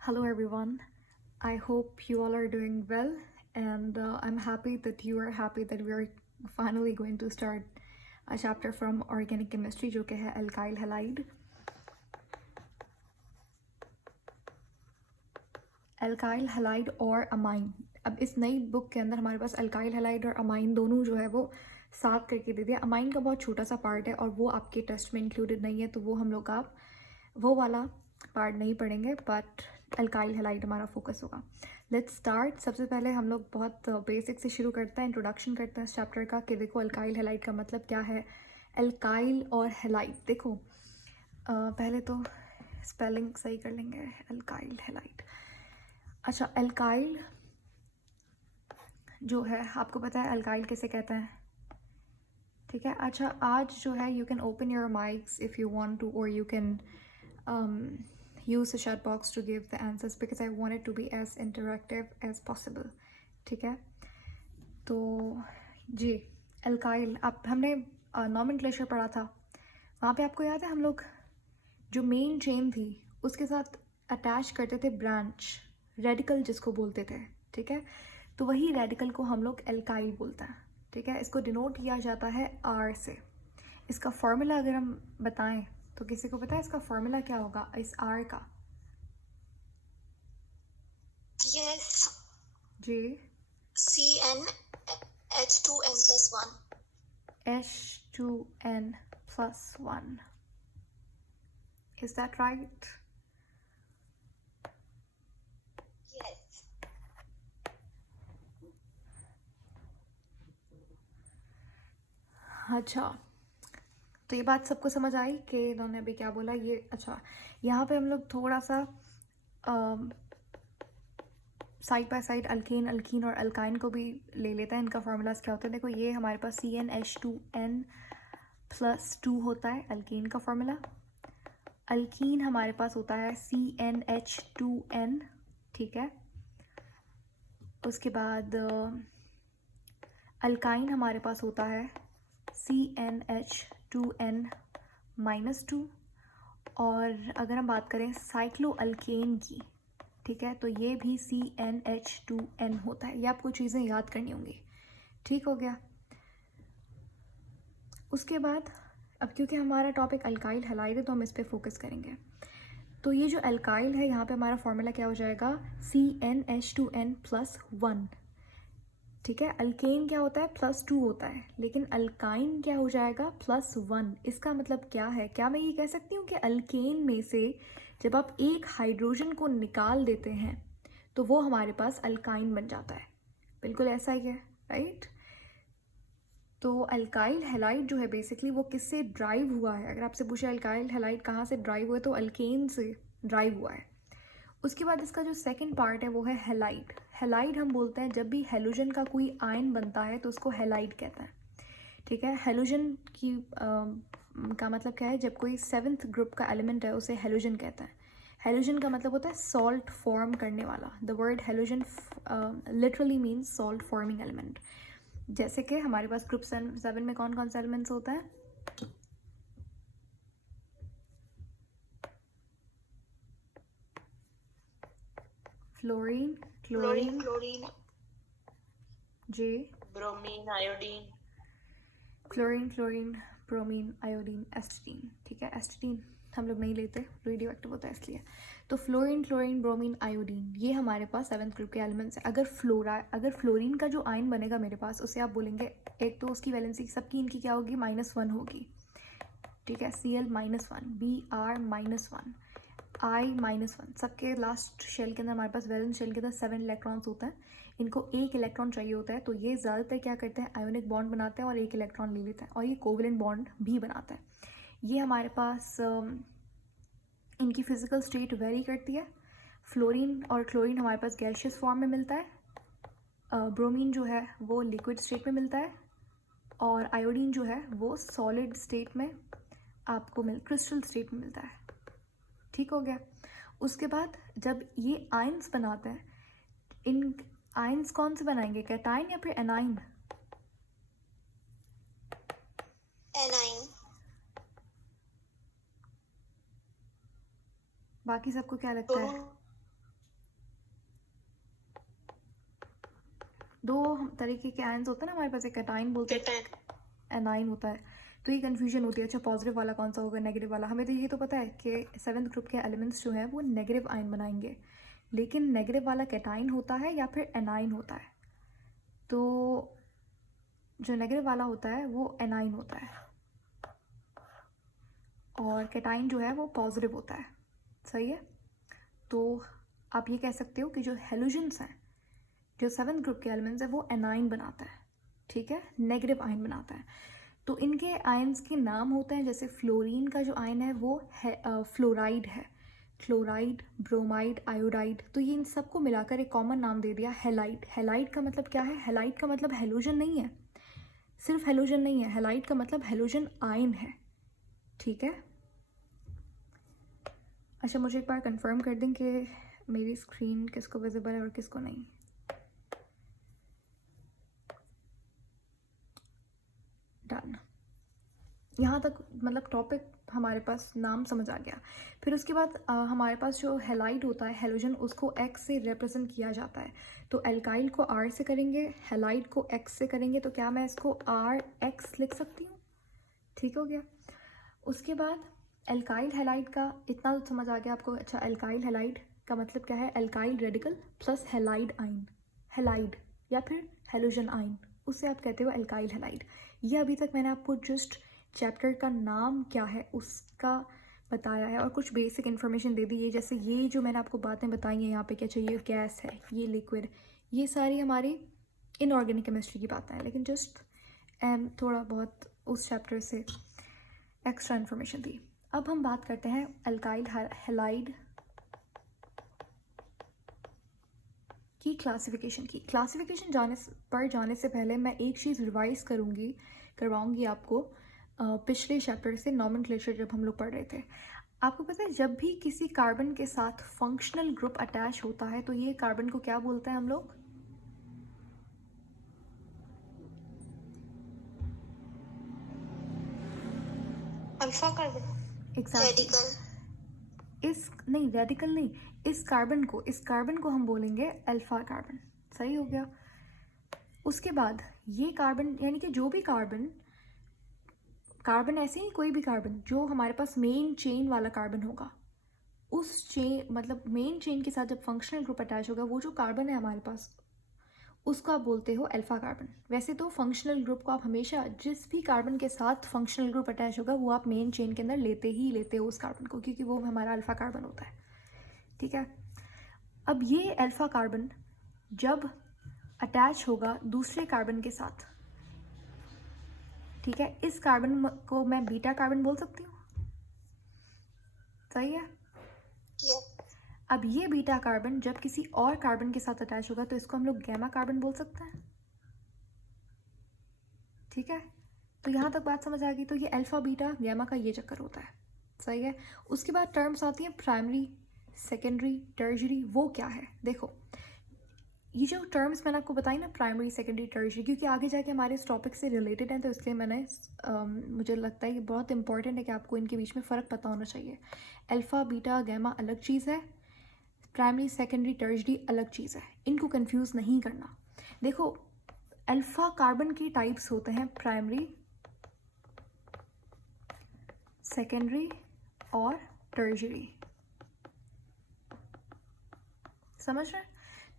Hello, everyone. I hope you all are doing well, and I'm happy that you are happy that we are finally going to start a chapter from organic chemistry, जो कि है alkyl halide. Alkyl halide और amine. अब इस नई book के अंदर हमारे पास alkyl halide और amine दोनों जो है वो साथ करके दे दिया. amine का बहुत छोटा सा पार्ट है और वो आपके टेस्ट में इंक्लूडेड नहीं है, तो वो हम लोग आप वो वाला पार्ट नहीं पढ़ेंगे, बट अल्काइल हैलाइड हमारा फोकस होगा. Let's start. सबसे पहले हम लोग बहुत बेसिक से शुरू करते हैं, इंट्रोडक्शन करते हैं इस चैप्टर का कि देखो अल्काइल हैलाइड का मतलब क्या है. अल्काइल और हैलाइड देखो, पहले तो स्पेलिंग सही कर लेंगे. Alkyl halide. अच्छा, अल्काइल जो है आपको पता है अल्काइल किसे कहते हैं, ठीक है. अच्छा, आज जो है you can open your mics if you want to, और you can use the chat box to give the answers because I want it to be as interactive as possible. ठीक है, तो जी अल्काइल अब हमने नॉमेनक्लेचर पढ़ा था. वहाँ पे आपको याद है हम लोग जो मेन चेन थी उसके साथ अटैच करते थे ब्रांच, रेडिकल जिसको बोलते थे, ठीक है. तो वही रेडिकल को हम लोग अल्काइल बोलते हैं, ठीक है. इसको डिनोट किया जाता है आर से. इसका फॉर्मूला अगर हम बताएं तो किसी को पता है इसका फॉर्मूला क्या होगा इस आर का? Yes. Ji, CnH2n+1. H2n+1. Is that right? Yes. अच्छा, तो ये बात सबको समझ आई कि इन्होंने अभी क्या बोला ये. अच्छा, यहाँ पे हम लोग थोड़ा सा side by side alkane, alkyne और अल्काइन को भी ले लेते हैं. इनका फार्मूलाज क्या होता है देखो. ये हमारे पास CnH2n+2 होता है अल्केन का फार्मूला. अल्कीन हमारे पास होता है CnH2n, ठीक है. उसके बाद अल्काइन हमारे पास होता है CnH2n-2. और अगर हम बात करें साइक्लो अल्केन की, ठीक है, तो ये भी CnH2n होता है. ये आपको चीज़ें याद करनी होंगी, ठीक हो गया. उसके बाद अब क्योंकि हमारा टॉपिक अल्काइल हैलाइड है तो हम इस पर फोकस करेंगे. तो ये जो अल्काइल है यहाँ पे हमारा फॉर्मूला क्या हो जाएगा, CnH2n+1, ठीक है. अल्केन क्या होता है, +2 होता है, लेकिन अल्काइन क्या हो जाएगा, +1. इसका मतलब क्या है, क्या मैं ये कह सकती हूँ कि अल्केन में से जब आप एक हाइड्रोजन को निकाल देते हैं तो वो हमारे पास अल्काइन बन जाता है. बिल्कुल ऐसा ही है, राइट. तो अल्काइल हैलाइड जो है बेसिकली वो किससे ड्राइव हुआ है. अगर आपसे पूछे अल्काइल हैलाइड कहाँ से ड्राइव हुआ है तो अल्केन से ड्राइव हुआ है. उसके बाद इसका जो सेकंड पार्ट है वो है हैलाइड. हैलाइड हम बोलते हैं जब भी हेलोजन का कोई आयन बनता है तो उसको हैलाइड कहते हैं, ठीक है. हेलोजन की का मतलब क्या है, जब कोई 7th ग्रुप का एलिमेंट है उसे हेलोजन कहते हैं. हेलोजन का मतलब होता है सॉल्ट फॉर्म करने वाला. The word halogen literally means salt forming element. जैसे कि हमारे पास ग्रुप 7 में कौन कौन से एलिमेंट्स होता है, फ्लोरीन, क्लोरीन, Chlorine, जी, bromine, iodine. Chlorine, chlorine, bromine, iodine, astatine, ठीक है. एस्टिडीन हम लोग नहीं लेते, रेडियो एक्टिव होता है इसलिए. तो फ्लोरीन, क्लोरीन, ब्रोमीन, आयोडीन ये हमारे पास 7th ग्रुप के एलिमेंट्स हैं. अगर फ्लोरीन का जो आयन बनेगा मेरे पास उसे आप बोलेंगे, एक तो उसकी वैलेंसी सबकी इनकी क्या होगी, -1 होगी, ठीक है. Cl-1, Br-1, I-1, सबके लास्ट शेल के अंदर हमारे पास वैलेंस शेल के अंदर 7 इलेक्ट्रॉन्स होते हैं. इनको एक इलेक्ट्रॉन चाहिए होता है, तो ये ज़्यादातर क्या करते हैं, आयोनिक बॉन्ड बनाते हैं और एक इलेक्ट्रॉन ले लेते हैं, और ये कोवलेंट बॉन्ड भी बनाते हैं. ये हमारे पास इनकी फिजिकल स्टेट वेरी करती है. फ्लोरीन और क्लोरीन हमारे पास गैशियस फॉर्म में मिलता है, ब्रोमीन जो है वो लिक्विड स्टेट में मिलता है, और आयोडीन जो है वो सॉलिड स्टेट में आपको क्रिस्टल स्टेट में मिलता है, ठीक हो गया. उसके बाद जब ये आयंस बनाते हैं, इन आयंस कौन से बनाएंगे, कैटाइन या फिर एनाइन? Anion. बाकी सबको क्या लगता है? दो तरीके के आयन्स होते हैं ना हमारे पास, एक कैटाइन बोलते हैं, एनाइन होता है। तो ये कन्फ्यूजन होती है, अच्छा पॉजिटिव वाला कौन सा होगा, नेगेटिव वाला। हमें तो ये तो पता है कि 7th ग्रुप के एलिमेंट्स जो हैं वो नेगेटिव आयन बनाएंगे, लेकिन नेगेटिव वाला कैटाइन होता है या फिर एनाइन होता है। तो जो नेगेटिव वाला होता है वो एनाइन होता है और कैटाइन जो है वो पॉजिटिव होता है। सही है। तो आप ये कह सकते हो कि जो हेलोजेंस हैं, जो 7th ग्रुप के एलिमेंट्स हैं, वो एनाइन बनाता है, ठीक है, नेगेटिव आयन बनाता है। तो इनके आयन्स के नाम होते हैं, जैसे फ्लोरीन का जो आयन है वो है फ्लोराइड है, क्लोराइड, ब्रोमाइड, आयोडाइड। तो ये इन सबको मिलाकर एक कॉमन नाम दे दिया हैलाइड। हैलाइड का मतलब क्या है? हैलाइड का मतलब हेलोजन नहीं है, सिर्फ हेलोजन नहीं है, हैलाइड का मतलब हेलोजन आयन है, ठीक है। अच्छा मुझे एक बार कंफर्म कर दें कि मेरी स्क्रीन किसको विजिबल है और किसको नहीं। डन। यहाँ तक मतलब टॉपिक हमारे पास नाम समझ आ गया। फिर उसके बाद हमारे पास जो हैलाइड होता है, हेलोजन, उसको एक्स से रिप्रेजेंट किया जाता है। तो एल्काइल को आर से करेंगे, हैलाइड को एक्स से करेंगे। तो क्या मैं इसको आर एक्स लिख सकती हूँ? ठीक हो गया। उसके बाद एल्काइल हैलाइड का इतना तो समझ आ गया आपको। अच्छा एल्काइल हैलाइड का मतलब क्या है? एल्काइल रेडिकल प्लस हैलाइड आइन, हैलाइड या फिर हेलोजन आइन, उससे आप कहते हो एल्काइल हैलाइड। ये अभी तक मैंने आपको जस्ट चैप्टर का नाम क्या है उसका बताया है और कुछ बेसिक इन्फॉर्मेशन दे दी है। जैसे ये जो मैंने आपको बातें बताई हैं यहाँ पे, क्या चाहिए, गैस है, ये लिक्विड, ये सारी हमारी इनऑर्गेनिक केमिस्ट्री की बातें हैं, लेकिन जस्ट थोड़ा बहुत उस चैप्टर से एक्स्ट्रा इन्फॉर्मेशन दी। अब हम बात करते हैं एल्काइल हैलाइड की क्लासिफिकेशन की। क्लासिफिकेशन जाने से पहले मैं एक चीज़ रिवाइज करवाऊंगी आपको पिछले चैप्टर से, नॉमेनक्लेचर जब हम लोग पढ़ रहे थे। आपको पता है जब भी किसी कार्बन के साथ फंक्शनल ग्रुप अटैच होता है तो ये कार्बन को क्या बोलते हैं हम लोग? Alpha carbon. एग्जैक्टली। रेडिकल नहीं, इस कार्बन को हम बोलेंगे अल्फा कार्बन। सही हो गया। उसके बाद ये कार्बन, यानी कि जो भी कार्बन ऐसे ही कोई भी कार्बन जो हमारे पास मेन चेन वाला कार्बन होगा, उस चेन मतलब मेन चेन के साथ जब फंक्शनल ग्रुप अटैच होगा, वो जो कार्बन है हमारे पास उसको आप बोलते हो अल्फा कार्बन। वैसे तो फंक्शनल ग्रुप को आप हमेशा जिस भी कार्बन के साथ फंक्शनल ग्रुप अटैच होगा वो आप मेन चेन के अंदर लेते हो उस कार्बन को, क्योंकि वो हमारा अल्फा कार्बन होता है, ठीक है। अब ये अल्फा कार्बन जब अटैच होगा दूसरे कार्बन के साथ, ठीक है, इस कार्बन को मैं बीटा कार्बन बोल सकती हूँ, सही है। अब ये बीटा कार्बन जब किसी और कार्बन के साथ अटैच होगा तो इसको हम लोग गैमा कार्बन बोल सकते हैं, ठीक है। तो यहाँ तक बात समझ आ गई। तो ये अल्फा बीटा गैमा का ये चक्कर होता है, सही है। उसके बाद टर्म्स आती हैं प्राइमरी, सेकेंडरी, टर्शरी। वो क्या है? देखो ये जो टर्म्स मैंने आपको बताई ना, प्राइमरी, सेकेंडरी, टर्शरी, क्योंकि आगे जाके हमारे इस टॉपिक से रिलेटेड हैं, तो इसलिए मुझे लगता है कि बहुत इंपॉर्टेंट है कि आपको इनके बीच में फ़र्क पता होना चाहिए। अल्फ़ा बीटा गैमा अलग चीज़ है, प्राइमरी, सेकेंडरी, टर्शरी अलग चीज़ है, इनको कंफ्यूज नहीं करना। देखो अल्फ़ा कार्बन के टाइप्स होते हैं प्राइमरी, सेकेंडरी और टर्शरी, समझ रहे हैं?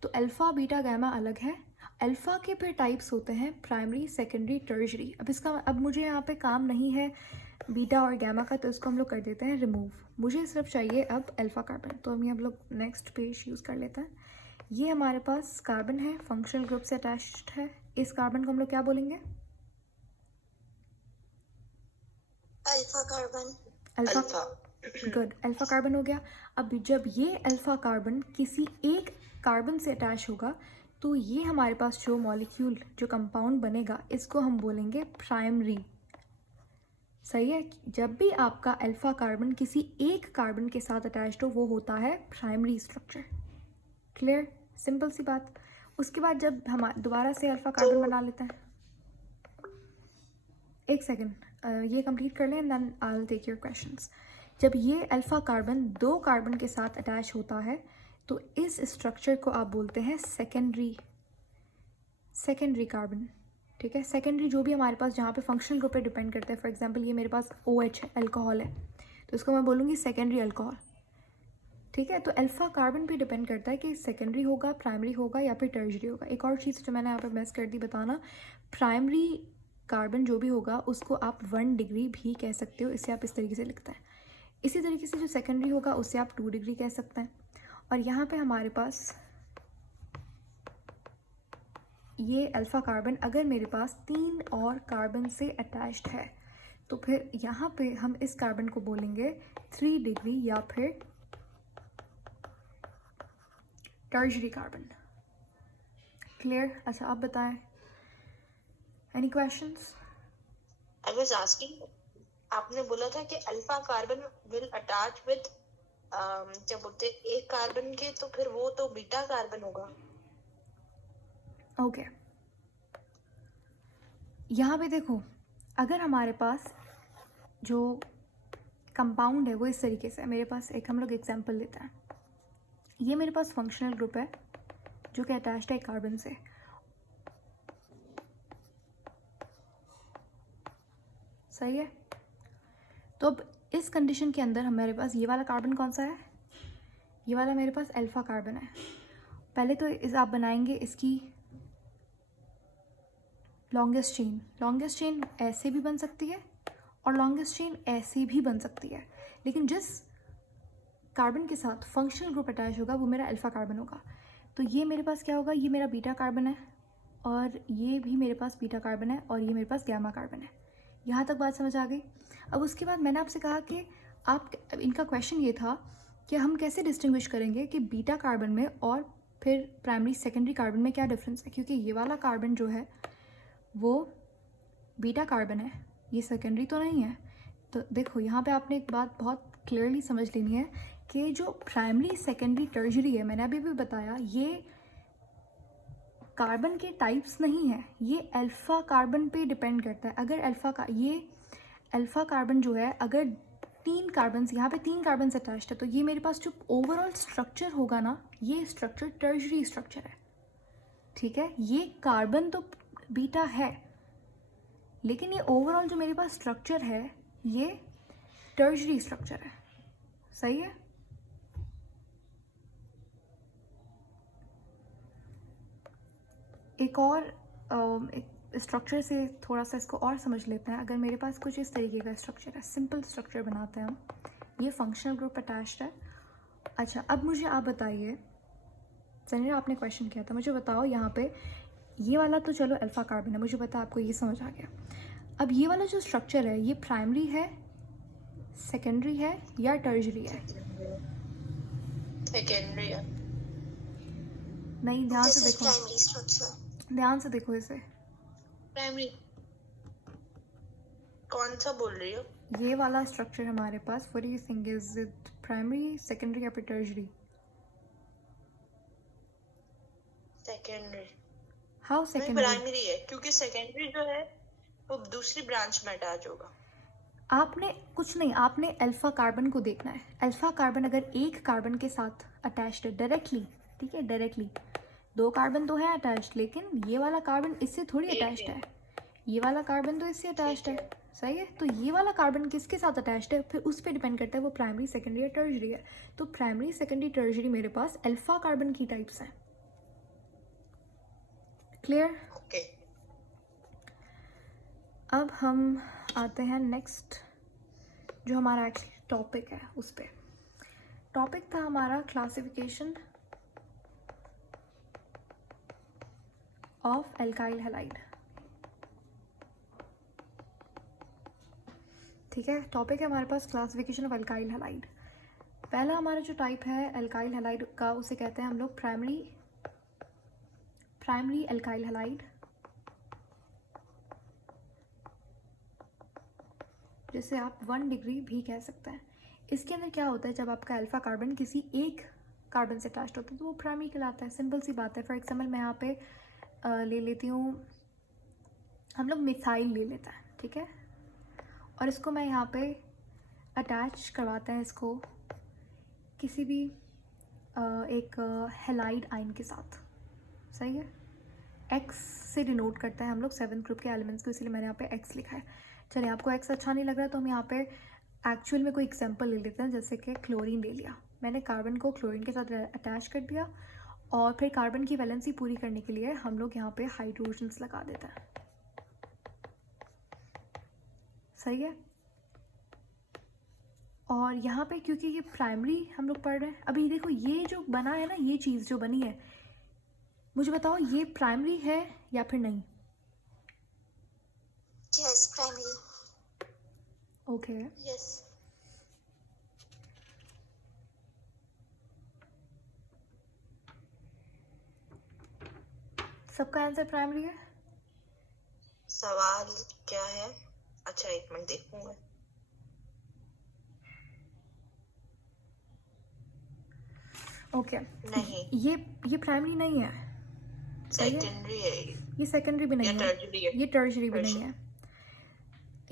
तो अल्फ़ा बीटा गैमा अलग है। अल्फ़ा के फिर टाइप्स होते हैं प्राइमरी, सेकेंडरी, टर्शरी। अब मुझे यहाँ पे काम नहीं है बीटा और गैमा का, तो इसको हम लोग कर देते हैं रिमूव। मुझे सिर्फ चाहिए अब अल्फ़ा कार्बन। तो हम लोग नेक्स्ट पेज यूज़ कर लेते हैं। ये हमारे पास कार्बन है, फंक्शनल ग्रुप से अटैच्ड है। इस कार्बन को हम लोग क्या बोलेंगे? Alpha carbon. Alpha. Good, alpha carbon हो गया। अब जब ये अल्फा कार्बन किसी एक कार्बन से अटैच होगा तो ये हमारे पास जो मॉलिक्यूल, जो कंपाउंड बनेगा, इसको हम बोलेंगे प्राइमरी, सही है। जब भी आपका अल्फा कार्बन किसी एक कार्बन के साथ अटैच्ड हो वो होता है प्राइमरी स्ट्रक्चर। क्लियर, सिंपल सी बात। उसके बाद जब हम दोबारा से अल्फा कार्बन बना लेते हैं, एक सेकेंड, ये कंप्लीट कर लें and then I will take your questions. जब ये अल्फा कार्बन दो कार्बन के साथ अटैच होता है तो इस स्ट्रक्चर को आप बोलते हैं सेकेंडरी सेकेंडरी कार्बन, ठीक है। सेकेंडरी जो भी हमारे पास जहाँ पे फंक्शनल ग्रुप पे डिपेंड करते हैं, फॉर एग्जांपल ये मेरे पास OH है, अल्कोहल है, तो इसको मैं बोलूँगी सेकेंडरी अल्कोहल, ठीक है। तो अल्फ़ा कार्बन पे डिपेंड करता है कि सेकेंडरी होगा, प्राइमरी होगा या फिर टर्शरी होगा। एक और चीज़ जो मैंने यहाँ पे मिस कर दी बताना, प्राइमरी कार्बन जो भी होगा उसको आप 1 डिग्री भी कह सकते हो, इसे आप इस तरीके से लिखते हैं। इसी तरीके से जो सेकेंडरी होगा उसे आप 2 डिग्री कह सकते हैं। और यहाँ पे हमारे पास ये अल्फ़ा कार्बन अगर मेरे पास 3 और कार्बन से अटैच्ड है तो फिर यहाँ पे हम इस कार्बन को बोलेंगे 3 डिग्री या फिर टर्शरी कार्बन। क्लियर? अच्छा आप बताएं, any questions? I was asking, आपने बोला था कि alpha carbon will attach with क्या बोलते हैं एक कार्बन के, तो फिर वो तो बीटा कार्बन होगा। ओके, यहाँ पे देखो, अगर हमारे पास जो कंपाउंड है वो इस तरीके से है, मेरे पास एक हम लोग एग्जांपल लेते हैं, ये मेरे पास फंक्शनल ग्रुप है जो कि अटैच्ड है कार्बन से, सही है। तो अब इस कंडीशन के अंदर हमारे पास ये वाला कार्बन कौन सा है, ये वाला मेरे पास अल्फ़ा कार्बन है। पहले तो इस आप बनाएंगे इसकी लॉन्गेस्ट चेन, लॉन्गेस्ट चेन ऐसे भी बन सकती है और लॉन्गेस्ट चेन ऐसे भी बन सकती है, लेकिन जिस कार्बन के साथ फंक्शनल ग्रुप अटैच होगा वो मेरा अल्फ़ा कार्बन होगा। तो ये मेरे पास क्या होगा, ये मेरा बीटा कार्बन है और ये भी मेरे पास बीटा कार्बन है और ये मेरे पास गैमा कार्बन है। यहाँ तक बात समझ आ गई? अब उसके बाद मैंने आपसे कहा कि आप, इनका क्वेश्चन ये था कि हम कैसे डिस्टिंग्विश करेंगे कि बीटा कार्बन में और फिर प्राइमरी सेकेंडरी कार्बन में क्या डिफरेंस है, क्योंकि ये वाला कार्बन जो है वो बीटा कार्बन है, ये सेकेंडरी तो नहीं है। तो देखो यहाँ पे आपने एक बात बहुत क्लियरली समझ लेनी है कि जो प्राइमरी सेकेंडरी टर्शरी है, मैंने अभी भी बताया, ये कार्बन के टाइप्स नहीं है, ये अल्फ़ा कार्बन पे डिपेंड करता है। अगर ये अल्फ़ा कार्बन जो है, अगर 3 कार्बन, यहाँ पे 3 कार्बन अटैच्ड है, तो ये मेरे पास जो ओवरऑल स्ट्रक्चर होगा ना, ये स्ट्रक्चर टर्शरी स्ट्रक्चर है, ठीक है। ये कार्बन तो बीटा है, लेकिन ये ओवरऑल जो मेरे पास स्ट्रक्चर है ये टर्शरी स्ट्रक्चर है, सही है। एक और एक स्ट्रक्चर से थोड़ा सा इसको और समझ लेते हैं। अगर मेरे पास कुछ इस तरीके का स्ट्रक्चर है, सिंपल स्ट्रक्चर बनाते हैं हम, ये फंक्शनल ग्रुप अटैच्ड है। अच्छा अब मुझे आप बताइए, सनीरा आपने क्वेश्चन किया था, मुझे बताओ यहाँ पे ये वाला तो चलो अल्फ़ा कार्बन है, मुझे पता आपको ये समझ आ गया। अब ये वाला जो स्ट्रक्चर है ये प्राइमरी है, सेकेंडरी है या टर्शरी है? सेकेंडरी है। नहीं, ध्यान दिस से इज देखो, प्राइमरी स्ट्रक्चर। ध्यान से देखो इसे, प्राइमरी कौन सा बोल रही हो? ये वाला स्ट्रक्चर हमारे पास, what do you think, is it primary, secondary या फिर tertiary? Secondary. How secondary? Primary है, क्योंकि सेकेंडरी जो है वो दूसरी ब्रांच में अटैच होगा। आपने कुछ नहीं, आपने अल्फ़ा कार्बन को देखना है। अल्फ़ा कार्बन अगर एक कार्बन के साथ अटैच्ड है डायरेक्टली, ठीक है, डायरेक्टली 2 कार्बन तो है अटैच्ड, लेकिन ये वाला कार्बन इससे थोड़ी अटैच्ड है, ये वाला कार्बन तो इससे अटैच्ड है, सही है। तो ये वाला कार्बन किसके साथ अटैच्ड है, फिर उस पर डिपेंड करता है वो प्राइमरी, सेकेंडरी या टर्शरी है। तो प्राइमरी, सेकेंडरी, टर्शरी मेरे पास अल्फ़ा कार्बन की टाइप्स हैं। क्लियर? ओके। अब हम आते हैं नेक्स्ट, जो हमारा एक्चुअली टॉपिक है उस पर। टॉपिक था हमारा क्लासिफिकेशन ऑफ एल्काइल हैलाइड, ठीक है। टॉपिक है हमारे पास क्लासिफिकेशन ऑफ एल्काइल हैलाइड। पहला हमारा जो टाइप है एल्काइल हैलाइड का, उसे कहते हैं हम लोग प्राइमरी एल्काइल हैलाइड, जिसे आप 1 डिग्री भी कह सकते हैं। इसके अंदर क्या होता है, जब आपका अल्फ़ा कार्बन किसी एक कार्बन से अटैच्ड होता है तो वो प्राइमरी कहलाता है, सिंपल सी बात है। फॉर एग्जांपल मैं यहाँ पे ले लेती हूँ, हम लोग मिथाइल ले लेते हैं, ठीक है, और इसको मैं यहाँ पे अटैच करवाते हैं इसको किसी भी एक हैलाइड आयन के साथ, सही है। एक्स से डिनोट करता है हम लोग 7th ग्रुप के एलिमेंट्स को, इसलिए मैंने यहाँ पे एक्स लिखा है। चलिए, आपको एक्स अच्छा नहीं लग रहा तो हम यहाँ पे एक्चुअल में कोई एग्जांपल ले लेते हैं, जैसे कि क्लोरीन ले लिया। मैंने कार्बन को क्लोरीन के साथ अटैच कर दिया और फिर कार्बन की वैलेंसी पूरी करने के लिए हम लोग यहाँ पे हाइड्रोजन्स लगा देते हैं। सही है। और यहाँ पे क्योंकि ये प्राइमरी हम लोग पढ़ रहे हैं, अभी देखो ये जो बना है ना, ये चीज़ जो बनी है, मुझे बताओ ये प्राइमरी है या फिर नहीं? Yes, primary. Okay, yes. सबका आंसर प्राइमरी है। सवाल क्या है? अच्छा, एक मिनट देखूंगा। ओके, नहीं, ये प्राइमरी नहीं है। सही है, सेकेंडरी है ये सेकेंडरी भी या नहीं है, टर्शरी है? ये टर्शरी भी नहीं है।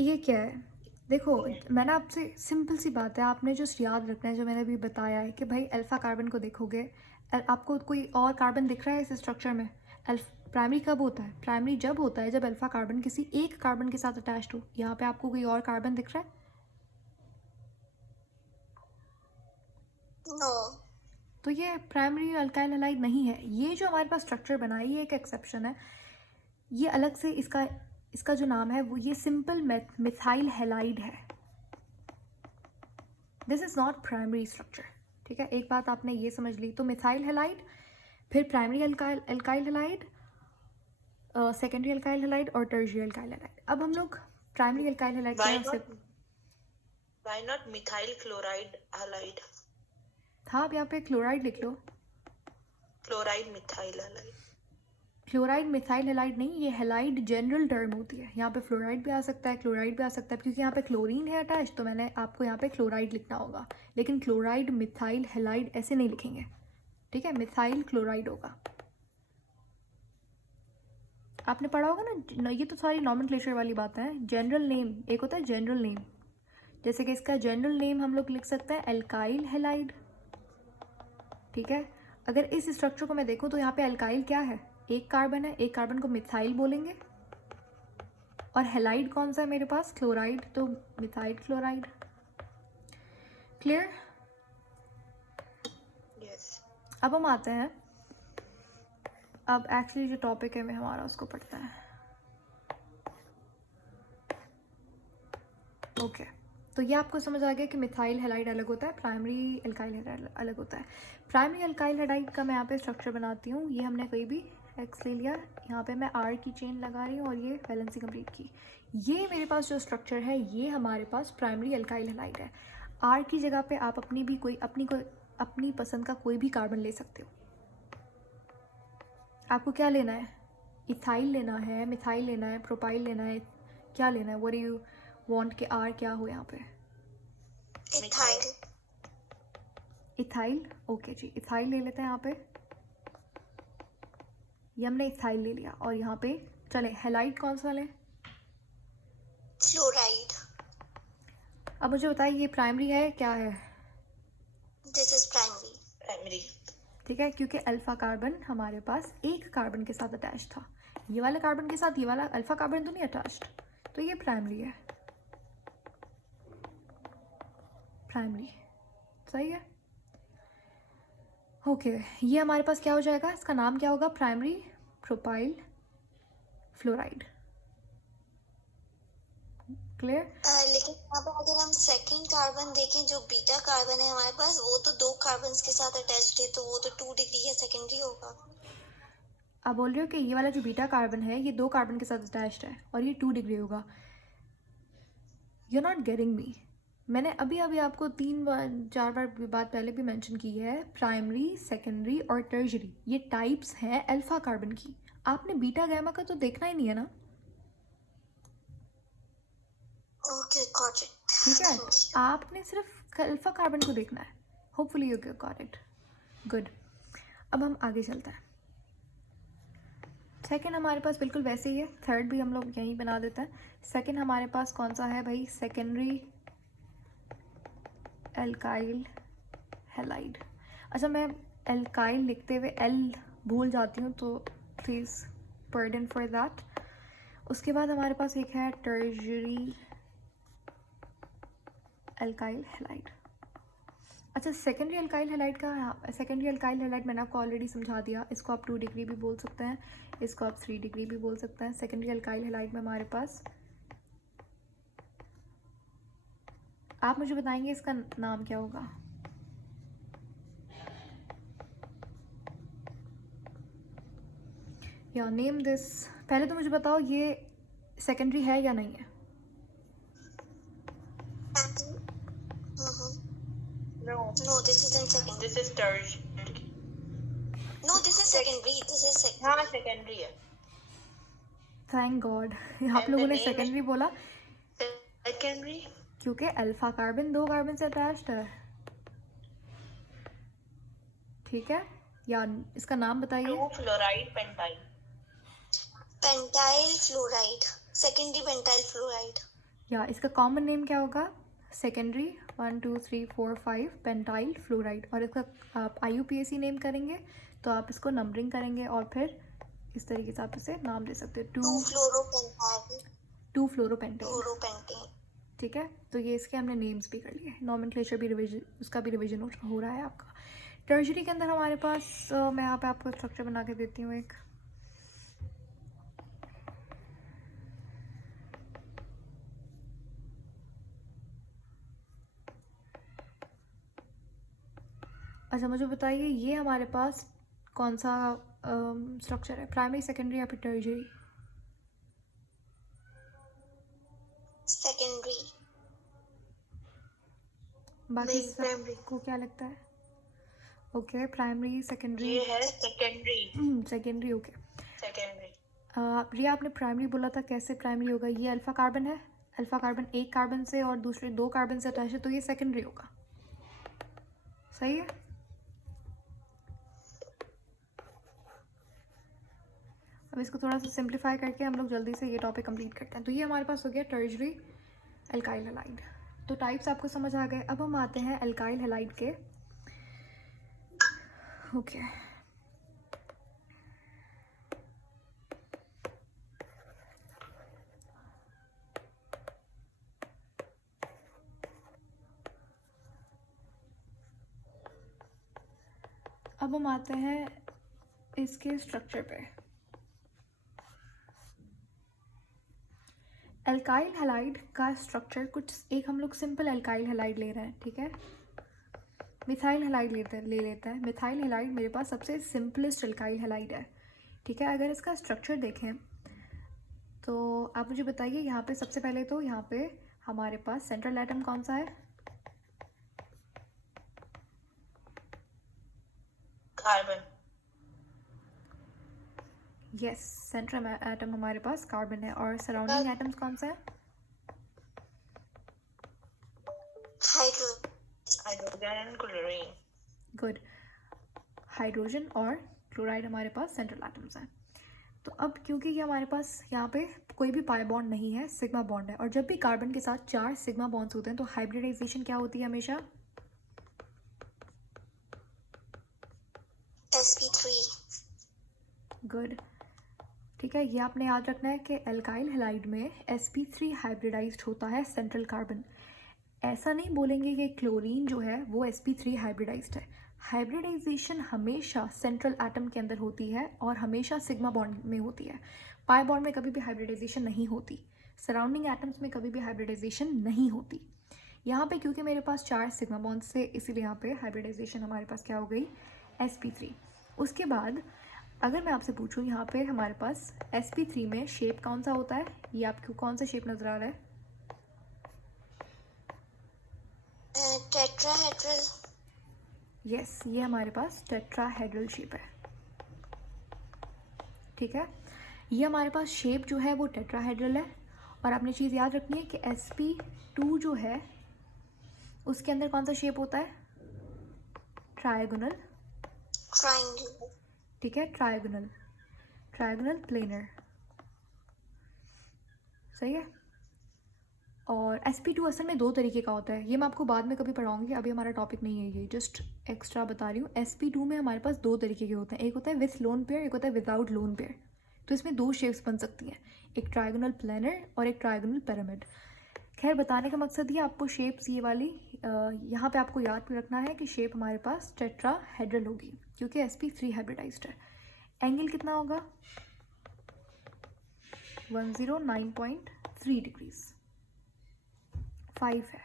ये क्या है? देखो, मैंने आपसे सिंपल सी बात है, आपने जस्ट याद रखना है जो मैंने अभी बताया है कि भाई अल्फ़ा कार्बन को देखोगे, आपको कोई और कार्बन दिख रहा है इस स्ट्रक्चर में? प्राइमरी कब होता है? प्राइमरी जब होता है जब अल्फ़ा कार्बन किसी एक कार्बन के साथ अटैच्ड हो। यहाँ पे आपको कोई और कार्बन दिख रहा है? नो। तो ये प्राइमरी अल्काइल हैलाइड नहीं है। ये जो हमारे पास स्ट्रक्चर बना है ये एक एक्सेप्शन है। ये अलग से इसका जो नाम है वो ये सिंपल मिथाइल हैलाइड है। This is not primary structure. ठीक है, एक बात आपने ये समझ ली। तो मिथाइल हैलाइड, फिर primary alkyl halide, secondary alkyl halide और टर्शियरी अल्काइल हैलाइड। अब हम लोग primary alkyl halide why not methyl chloride halide? हाँ, अब यहाँ पे क्लोराइड लिख लो। Chloride methyl halide. Chloride methyl halide नहीं, ये हैलाइड जनरल टर्म होती है। यहाँ पे फ्लोराइड भी आ सकता है, क्लोराइड भी आ सकता है, क्योंकि यहाँ पे क्लोरीन है अटैच, तो मैंने आपको यहाँ पे क्लोराइड लिखना होगा। लेकिन क्लोराइड मिथाइल हैलाइड ऐसे नहीं लिखेंगे। ठीक है, मिथाइल क्लोराइड होगा। आपने पढ़ा होगा ना, ये तो सारी नॉमेनक्लेचर वाली बातें हैं। जनरल नेम एक होता है जनरल नेम, जैसे कि इसका जनरल नेम हम लोग लिख सकते हैं एल्काइल हैलाइड। ठीक है, अगर इस स्ट्रक्चर को मैं देखूं तो यहाँ पे एल्काइल क्या है? एक कार्बन है, एक कार्बन को मिथाइल बोलेंगे। और हैलाइड कौन सा है मेरे पास? क्लोराइड, तो मिथाइल क्लोराइड। क्लियर? यस। अब हम आते हैं, अब एक्चुअली जो टॉपिक है मैं हमारा उसको पढ़ते हैं। ओके, तो ये आपको समझ आ गया कि मिथाइल हैलाइड अलग होता है, प्राइमरी अल्काइल हैलाइड अलग होता है। प्राइमरी अल्काइल हैलाइड का मैं यहाँ पे स्ट्रक्चर बनाती हूँ। ये हमने कोई भी एक्स ले लिया, यहाँ पे मैं आर की चेन लगा रही हूँ और ये वैलेंसी कंप्लीट की। ये मेरे पास जो स्ट्रक्चर है ये हमारे पास प्राइमरी अल्काइल हैलाइड है। आर की जगह पे आप अपनी पसंद का कोई भी कार्बन ले सकते हो। आपको क्या लेना है? इथाइल लेना है, मिथाइल लेना है, प्रोपाइल लेना है, क्या लेना है? व्हाट डू यू वांट के आर क्या हो यहाँ पे? इथाइल। इथाइल, ओके जी, इथाइल ले लेते हैं यहाँ पे। ये हमने इथाइल ले लिया और यहाँ पे चले हैलाइड कौन सा लें? फ्लोराइड। अब मुझे बताइए ये प्राइमरी है क्या है? This is primary. प्राइमरी। ठीक है, क्योंकि अल्फा कार्बन हमारे पास एक कार्बन के साथ अटैच था। ये वाले कार्बन के साथ ये वाला अल्फा कार्बन तो नहीं अटैच्ड, तो ये प्राइमरी है। प्राइमरी, सही है। ओके, ये हमारे पास क्या हो जाएगा? इसका नाम क्या होगा? Primary propyl fluoride. क्लियर? लेकिन यहाँ पर अगर हम सेकंड कार्बन देखें, जो बीटा कार्बन है हमारे पास, वो तो 2 कार्बन के साथ अटैच्ड है, तो वो तो 2 डिग्री या सेकेंडरी होगा। आप बोल रहे हो कि ये वाला जो बीटा कार्बन है ये 2 कार्बन के साथ अटैच्ड है और ये 2 डिग्री होगा। You are not getting me. मैंने अभी आपको 3-4 बार बात पहले भी मेंशन की है, प्राइमरी, सेकेंडरी और टर्शियरी ये टाइप्स हैं अल्फा कार्बन की। आपने बीटा गैमा का तो देखना ही नहीं है ना। Okay, got it. ठीक है, आपने सिर्फ अल्फा कार्बन को देखना है। Hopefully you got it, good. अब हम आगे चलते हैं। सेकेंड हमारे पास बिल्कुल वैसे ही है, थर्ड भी हम लोग यहीं बना देते हैं। सेकेंड हमारे पास कौन सा है भाई? Secondary alkyl halide. अच्छा, मैं एल्काइल लिखते हुए एल भूल जाती हूँ तो प्लीज़ पर्डन फॉर दैट। उसके बाद हमारे पास एक है टर्शरी अल्काइल हैलाइड। अच्छा, सेकेंडरी अल्काइल हैलाइड का, सेकेंडरी अल्काइल हैलाइड मैंने आपको ऑलरेडी समझा दिया। इसको आप 2 डिग्री भी बोल सकते हैं, इसको आप 3 डिग्री भी बोल सकते हैं। सेकेंडरी अल्काइल हैलाइड में हमारे पास, आप मुझे बताएंगे इसका नाम क्या होगा? या नेम दिस। पहले तो मुझे बताओ ये सेकेंडरी है या नहीं है? No, No, this isn't secondary. this is tertiary. No, this is secondary. This is secondary. हाँ secondary है. थैंक गॉड आप And लोगों the ने name सेकेंडरी बोला, Secondary. क्योंकि अल्फा कार्बन 2 कार्बन से अटैच्ड है, ठीक है? या इसका नाम बताइए। 2 fluoride pentyl. Pentyl fluoride. Secondary pentyl fluoride. या इसका कॉमन नेम क्या होगा? Secondary 1 2 3 4 5 pentyl fluoride. और इसका आप IUPAC नेम करेंगे तो आप इसको नंबरिंग करेंगे और फिर इस तरीके से आप इसे नाम दे सकते हैं, 2 fluoropentyl. 2 फ्लोरोपेंटाइल, Fluoropentyl. ठीक है? तो ये इसके हमने नेम्स भी कर लिए, नॉमेनक्लेचर भी रिविजन, उसका भी रिविजन हो रहा है आपका। टर्शरी के अंदर हमारे पास मैं यहाँ पे आपको स्ट्रक्चर बना के देती हूँ एक। अच्छा मुझे बताइए ये हमारे पास कौन सा स्ट्रक्चर है, प्राइमरी, सेकेंडरी या फिर टर्शरी? Secondary. बाकी नहीं, primary. सबको क्या लगता है? ओके, प्राइमरी, सेकेंडरी, ये है secondary. Secondary, okay. Secondary. रिया आपने प्राइमरी बोला था, कैसे प्राइमरी होगा? ये अल्फा कार्बन है, अल्फा कार्बन एक कार्बन से और दूसरे 2 कार्बन से अटैच है, तो ये सेकेंडरी होगा, सही है? अब इसको थोड़ा सा सिंप्लीफाई करके हम लोग जल्दी से ये टॉपिक कंप्लीट करते हैं। तो ये हमारे पास हो गया टर्शरी अल्काइल हैलाइड। तो टाइप्स आपको समझ आ गए। अब हम आते हैं अल्काइल हैलाइड के। ओके, अब हम आते हैं इसके स्ट्रक्चर पे। अल्काइल हैलाइड का स्ट्रक्चर कुछ एक, हम लोग सिंपल अल्काइल हैलाइड ले रहे हैं, ठीक है? मिथाइल हैलाइड ले लेते हैं। मिथाइल हैलाइड मेरे पास सबसे सिंपलेस्ट अल्काइल हैलाइड है, ठीक है? अगर इसका स्ट्रक्चर देखें तो आप मुझे बताइए, यहाँ पे सबसे पहले तो यहाँ पे हमारे पास सेंट्रल एटम कौन सा है? Carbon. यस, सेंट्रल एटम हमारे पास कार्बन है। और सराउंडिंग एटम्स कौन सा है? Hydrogen. Hydrogen and chlorine. Good, hydrogen और क्लोराइड हमारे पास सेंट्रल एटम्स हैं। तो अब क्योंकि ये हमारे पास यहाँ पे कोई भी पाई बॉन्ड नहीं है, सिग्मा बॉन्ड है, और जब भी कार्बन के साथ 4 सिग्मा बॉन्ड्स होते हैं तो हाइब्रिडाइजेशन क्या होती है हमेशा? sp3. गुड, ठीक है? ये आपने याद रखना है कि अल्काइल हैलाइड में sp3 हाइब्रिडाइज्ड होता है सेंट्रल कार्बन। ऐसा नहीं बोलेंगे कि क्लोरीन जो है वो sp3 हाइब्रिडाइज्ड है। हाइब्रिडाइजेशन हमेशा सेंट्रल एटम के अंदर होती है और हमेशा सिग्मा बॉन्ड में होती है। पाई बॉन्ड में कभी भी हाइब्रिडाइजेशन नहीं होती, सराउंडिंग एटम्स में कभी भी हाइब्रिडाइजेशन नहीं होती। यहाँ पे क्योंकि मेरे पास 4 सिग्मा बॉन्ड से, इसीलिए यहाँ पे हाइब्रिडाइजेशन हमारे पास क्या हो गई? sp3। उसके बाद अगर मैं आपसे पूछूं यहाँ पे हमारे पास sp3 में शेप कौन सा होता है? ये आपको कौन सा शेप नज़र आ रहा है? Tetrahedral. यस, ये हमारे पास टेट्राहेड्रल शेप है, ठीक है? ये हमारे पास शेप जो है वो टेट्राहेड्रल है। और आपने चीज़ याद रखनी है कि sp2 जो है उसके अंदर कौन सा शेप होता है? Trigonal, Triangle. ठीक है? ट्रायगोनल, ट्रायगोनल प्लेनर, सही है? और sp2 असल में 2 तरीके का होता है, ये मैं आपको बाद में कभी पढ़ाऊंगी, अभी हमारा टॉपिक नहीं है, ये जस्ट एक्स्ट्रा बता रही हूँ। sp2 में हमारे पास 2 तरीके के होते हैं, एक होता है विथ लोन पेयर, एक होता है विदाउट लोन पेयर। तो इसमें दो शेप्स बन सकती हैं, एक ट्रायगोनल प्लेनर और एक ट्रायगोनल पिरामिड। खैर बताने का मकसद ये आपको शेप्स ये वाली यहाँ पे आपको याद भी रखना है कि शेप हमारे पास टेट्राहेड्रल होगी क्योंकि sp3 हाइब्रिडाइज्ड है। एंगल कितना होगा 109.3 डिग्रीज, 5 है,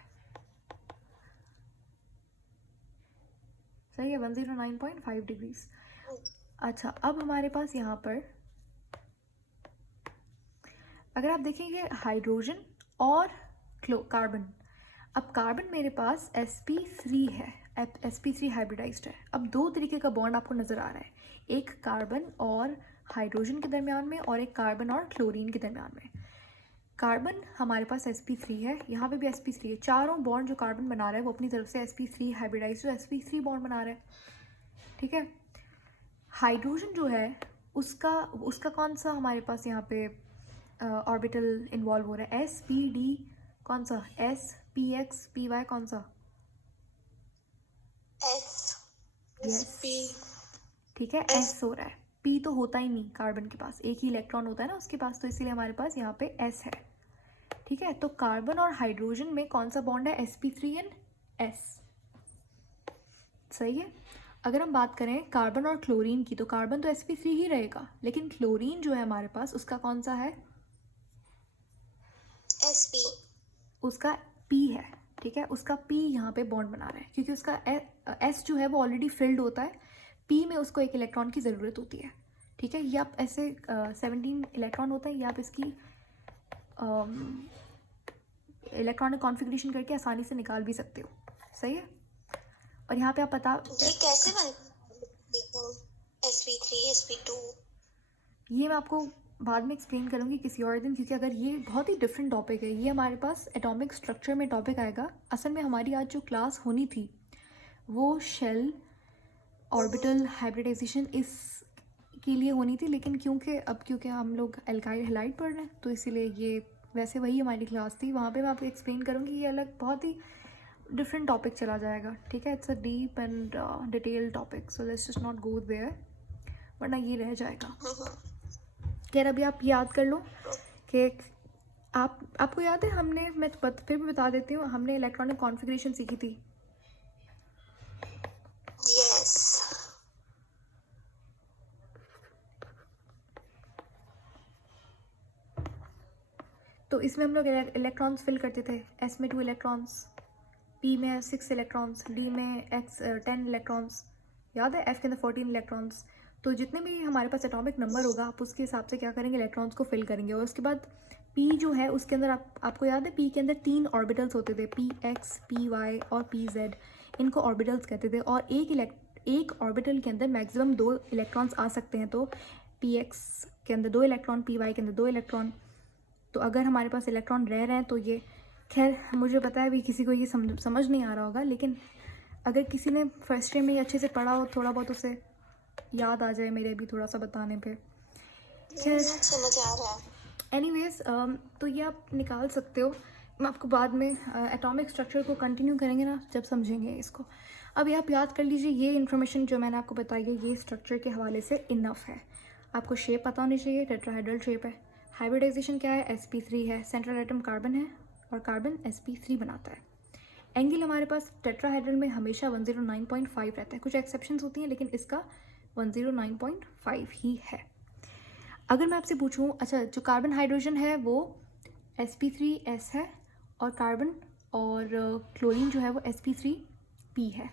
सही है 109.5 डिग्रीज। अच्छा अब हमारे पास यहाँ पर अगर आप देखेंगे हाइड्रोजन और कार्बन, अब कार्बन मेरे पास sp3 है, sp3 हाइब्रिडाइज्ड है। अब दो तरीके का बॉन्ड आपको नज़र आ रहा है, एक कार्बन और हाइड्रोजन के दरमियान में और एक कार्बन और क्लोरीन के दरमियान में। कार्बन हमारे पास sp3 है, यहाँ पे भी sp3 है, चारों बॉन्ड जो कार्बन बना रहा है वो अपनी तरफ से sp3 हाइब्रिडाइज्ड sp3 बॉन्ड बना रहा है, ठीक है। हाइड्रोजन जो है उसका कौन सा हमारे पास यहाँ पे ऑर्बिटल इन्वॉल्व हो रहा है, sp d कौन सा, s p x p y कौन सा, S p ठीक है s हो रहा है, p तो होता ही नहीं, कार्बन के पास एक ही इलेक्ट्रॉन होता है ना उसके पास, तो इसीलिए हमारे पास यहाँ पे s है, ठीक है। तो कार्बन और हाइड्रोजन में कौन सा बॉन्ड है, sp3 एंड s, सही है। अगर हम बात करें कार्बन और क्लोरीन की तो कार्बन तो sp3 ही रहेगा, लेकिन क्लोरीन जो है हमारे पास उसका कौन सा है, SP उसका p है, ठीक है, उसका p यहाँ पे बॉन्ड बना रहा है क्योंकि उसका s जो है वो ऑलरेडी फिल्ड होता है, p में उसको एक इलेक्ट्रॉन की ज़रूरत होती है, ठीक है। ये आप ऐसे 17 इलेक्ट्रॉन होता है, ये आप इसकी इलेक्ट्रॉनिक कॉन्फ़िगरेशन करके आसानी से निकाल भी सकते हो, सही है। और यहाँ पे आप पता ये कैसे बनता है, sp3 sp2? ये मैं आपको बाद में एक्सप्लेन करूँगी किसी और दिन, क्योंकि अगर ये बहुत ही डिफरेंट टॉपिक है, ये हमारे पास एटॉमिक स्ट्रक्चर में टॉपिक आएगा। असल में हमारी आज जो क्लास होनी थी वो शेल ऑर्बिटल हाइब्रिडाइजेशन इस के लिए होनी थी, लेकिन क्योंकि हम लोग एल्काइल हैलाइड पढ़ रहे हैं तो इसीलिए ये वैसे वही हमारी क्लास थी, वहाँ पे मैं आपको एक्सप्लेन करूँगी, ये अलग बहुत ही डिफरेंट टॉपिक चला जाएगा, ठीक है। It's a deep and detail topic, so let's just not go there, वरना ये रह जाएगा। खैर अभी आप याद कर लो कि आपको याद है हमने, मैं फिर भी बता देती हूँ, हमने इलेक्ट्रॉनिक कॉन्फ़िगरेशन सीखी थी, Yes. तो इसमें हम लोग इलेक्ट्रॉन्स फिल करते थे, s में 2 इलेक्ट्रॉन्स, p में 6 इलेक्ट्रॉन्स, d में 10 इलेक्ट्रॉन्स, याद है, f के अंदर 14 इलेक्ट्रॉन्स। तो जितने भी हमारे पास एटॉमिक नंबर होगा आप उसके हिसाब से क्या करेंगे, इलेक्ट्रॉन्स को फिल करेंगे। और उसके बाद p जो है उसके अंदर आपको याद है p के अंदर 3 ऑर्बिटल्स होते थे, px, py और pz, इनको ऑर्बिटल्स कहते थे। और एक ऑर्बिटल के अंदर मैक्सिमम 2 इलेक्ट्रॉन्स आ सकते हैं, तो px के अंदर 2 इलेक्ट्रॉन, py के अंदर 2 इलेक्ट्रॉन। तो अगर हमारे पास इलेक्ट्रॉन रह रहे हैं तो ये, खैर मुझे पता है अभी किसी को ये समझ नहीं आ रहा होगा, लेकिन अगर किसी ने फर्स्ट ईयर में अच्छे से पढ़ा हो, थोड़ा बहुत उसे याद आ जाए मेरे भी थोड़ा सा बताने पे। खैर समझ आ रहा है। एनीवेज तो ये आप निकाल सकते हो, मैं आपको बाद में एटॉमिक स्ट्रक्चर को कंटिन्यू करेंगे ना जब समझेंगे इसको। अभी आप याद कर लीजिए ये इन्फॉर्मेशन जो मैंने आपको बताई है ये स्ट्रक्चर के हवाले से इनफ है। आपको शेप पता होनी चाहिए, टेट्राहेड्रल शेप है, हाइब्रिडाइजेशन क्या है, sp3 है, सेंट्रल एटम कार्बन है और कार्बन sp3 बनाता है। एंगल हमारे पास टेट्राहेड्रल में हमेशा 109.5 रहता है, कुछ एक्सेप्शंस होती हैं लेकिन इसका 109.5 ही है। अगर मैं आपसे पूछूं, अच्छा जो कार्बन हाइड्रोजन है वो sp3s है और कार्बन और क्लोरीन जो है वो sp3p है,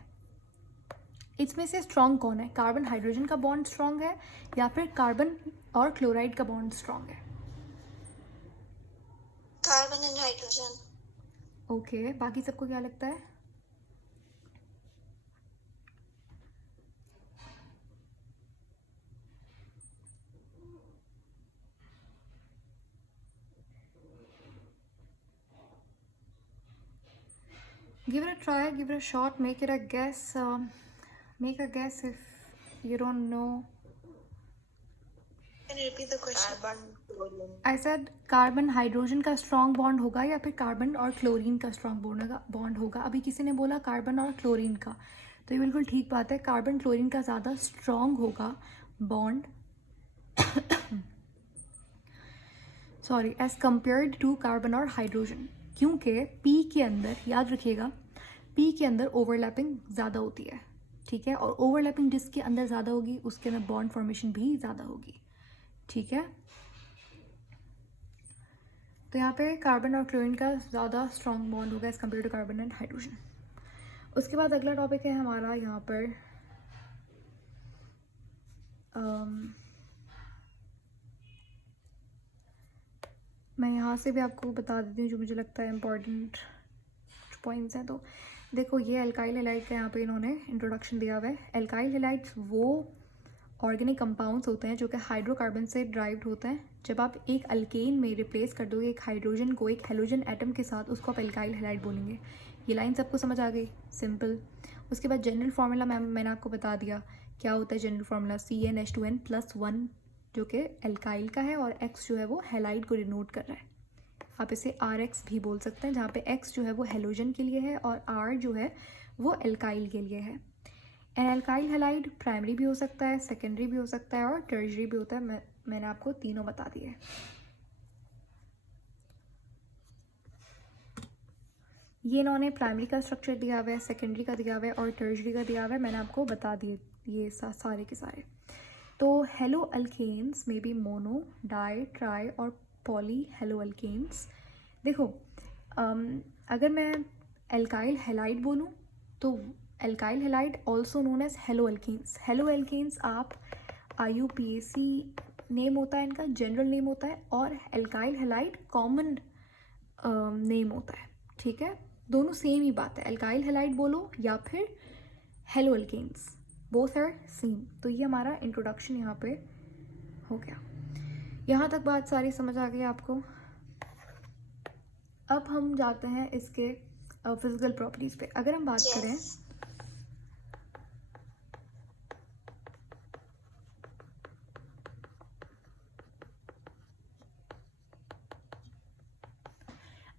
इसमें से स्ट्रॉन्ग कौन है, कार्बन हाइड्रोजन का बॉन्ड स्ट्रॉन्ग है या फिर कार्बन और क्लोराइड का बॉन्ड स्ट्रॉन्ग है? Carbon and hydrogen. ओके, बाकी सबको क्या लगता है? Give it a try, give it a shot, make it a guess. Make a guess if you don't know. Can you repeat the question? Carbon, chlorine. I said carbon hydrogen का strong bond होगा या फिर carbon और chlorine का strong bond होगा। अभी किसी ने बोला कार्बन और क्लोरीन का, तो ये बिल्कुल ठीक बात है, कार्बन क्लोरीन का ज़्यादा स्ट्रॉन्ग होगा bond sorry, as compared to carbon और हाइड्रोजन, क्योंकि पी के अंदर, याद रखिएगा, पी के अंदर ओवरलैपिंग ज़्यादा होती है, ठीक है, और ओवरलैपिंग जिसके अंदर ज़्यादा होगी उसके अंदर बॉन्ड फॉर्मेशन भी ज़्यादा होगी, ठीक है। तो यहाँ पे कार्बन और क्लोरीन का ज़्यादा स्ट्रॉन्ग बॉन्ड होगा as compare to carbon and hydrogen. उसके बाद अगला टॉपिक है हमारा यहाँ पर मैं यहाँ से भी आपको बता देती हूँ जो मुझे लगता है इम्पॉर्टेंट पॉइंट्स हैं। तो देखो, ये एल्काइल हैलाइड का यहाँ पे इन्होंने इंट्रोडक्शन दिया हुआ है। एल्काइल हैलाइड्स वो ऑर्गेनिक कंपाउंड्स होते हैं जो कि हाइड्रोकार्बन से ड्राइव्ड होते हैं। जब आप एक अल्केन में रिप्लेस कर दोगे एक हाइड्रोजन को एक हेलोजन एटम के साथ, उसको आप एल्काइल हैलाइड बोलेंगे। ये लाइन सबको समझ आ गई, सिंपल। उसके बाद जनरल फार्मूला मैंने आपको बता दिया क्या होता है जनरल फार्मूला, CnH2n+1 जो कि एल्काइल का है, और X जो है वो हैलाइड को डिनोट कर रहा है। आप इसे RX भी बोल सकते हैं, जहाँ पे X जो है वो हेलोजन के लिए है और R जो है वो एल्काइल के लिए है। एन एल्काइल हैलाइड प्राइमरी भी हो सकता है, सेकेंडरी भी हो सकता है और टर्शरी भी होता है। मैंने आपको तीनों बता दिए हैं। ये इन्होंने प्राइमरी का स्ट्रक्चर दिया हुआ है, सेकेंडरी का दिया हुआ है और टर्शरी का दिया हुआ है, मैंने आपको बता दिए ये सारे के सारे। तो हेलो अल्केन्स में भी मोनो, डाई, ट्राई और पॉली हेलो अल्केन्स। देखो, अगर मैं एल्काइल हैलाइड बोलूँ तो alkyl halide also known as halo alkanes. Halo alkanes आप IUPAC नेम होता है इनका, जनरल नेम होता है, और एल्काइल हैलाइड कॉमन नेम होता है, ठीक है। दोनों सेम ही बात है, एल्काइल हैलाइड बोलो या फिर halo alkanes, both are same. तो ये हमारा इंट्रोडक्शन यहाँ पे हो गया। यहाँ तक बात सारी समझ आ गई आपको। अब हम जाते हैं इसके फिजिकल प्रॉपर्टीज़ पे। अगर हम बात करें,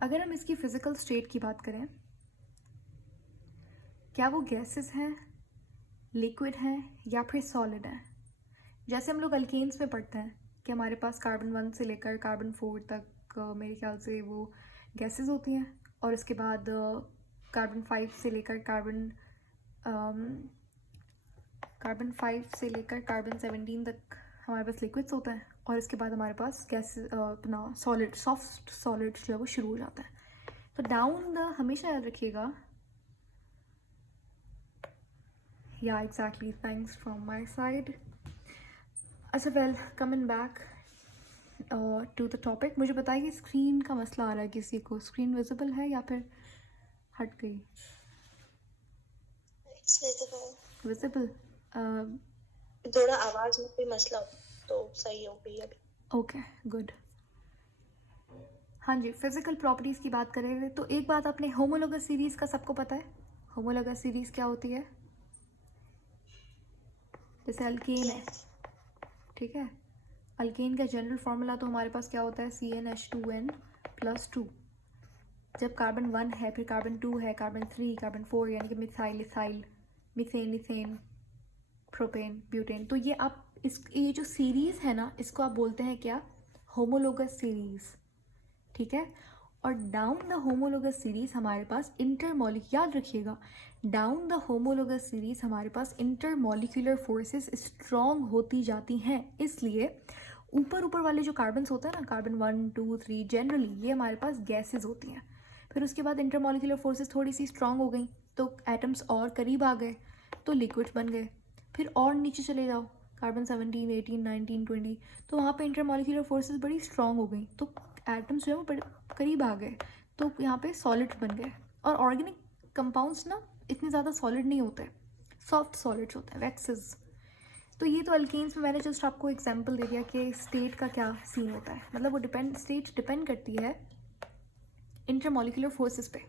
अगर हम इसकी फिजिकल स्टेट की बात करें, क्या वो गैसेस हैं, लिक्विड हैं या फिर सॉलिड हैं। जैसे हम लोग अल्केन्स में पढ़ते हैं कि हमारे पास कार्बन 1 से लेकर कार्बन 4 तक मेरे ख्याल से वो गैसेस होती हैं, और इसके बाद कार्बन 5 से लेकर कार्बन 17 तक हमारे पास लिक्विड्स होता है, और इसके बाद हमारे पास गैस अपना सॉलिड, सॉफ्ट सॉलिड जो है वो शुरू हो जाता है। तो डाउन द, हमेशा याद रखिएगा, या exactly, thanks from my side. अच्छा, well, coming back to the topic, मुझे बताइए स्क्रीन का मसला आ रहा है किसी को, स्क्रीन विजिबल है या फिर हट गई? It's visible. विजिबल, थोड़ा आवाज में कोई मसला हो तो सही हो गई अभी। Okay, good. हाँ जी, फिजिकल प्रॉपर्टीज़ की बात करेंगे तो एक बात आपने, होमोलोगस सीरीज़ का सबको पता है। होमोलोगस सीरीज़ क्या होती है? जैसे अल्केन है, ठीक है, अल्केन का जनरल फार्मूला तो हमारे पास क्या होता है, CnH2n+2। जब कार्बन 1 है, फिर कार्बन 2 है, कार्बन 3, कार्बन 4, यानी कि methyl, ethyl, methane, ethane, propane, butane. तो ये आप ये जो सीरीज़ है ना, इसको आप बोलते हैं क्या, होमोलोगस सीरीज़, ठीक है। और डाउन द होमोलोगस सीरीज़ हमारे पास याद रखिएगा, डाउन द होमोलोगस सीरीज़ हमारे पास इंटरमॉलिक्यूलर फोर्सेस स्ट्रॉन्ग होती जाती हैं। इसलिए ऊपर वाले जो कार्बन्स होते हैं ना, कार्बन 1, 2, 3, जनरली ये हमारे पास गैसेज होती हैं। फिर उसके बाद इंटरमॉलिक्यूलर फोर्सेस थोड़ी सी स्ट्रॉन्ग हो गई तो एटम्स और करीब आ गए तो लिक्विड्स बन गए। फिर और नीचे चले जाओ, कार्बन 17, 18, 19, 20, तो वहाँ पे इंटरमॉलिक्यूलर फोर्सेस बड़ी स्ट्रॉन्ग हो गई तो एटम्स जो है वो बड़े करीब आ गए, तो यहाँ पे सॉलिड्स बन गए। और ऑर्गेनिक कंपाउंड्स ना इतने ज़्यादा सॉलिड नहीं होते, सॉफ्ट सॉलिड्स होते हैं, वैक्सेस। तो ये तो अल्केन्स में मैंने जस्ट आपको एग्जांपल दे दिया कि स्टेट का क्या सीन होता है, मतलब वो स्टेट डिपेंड करती है इंटरमॉलिक्यूलर फोर्सेस पे,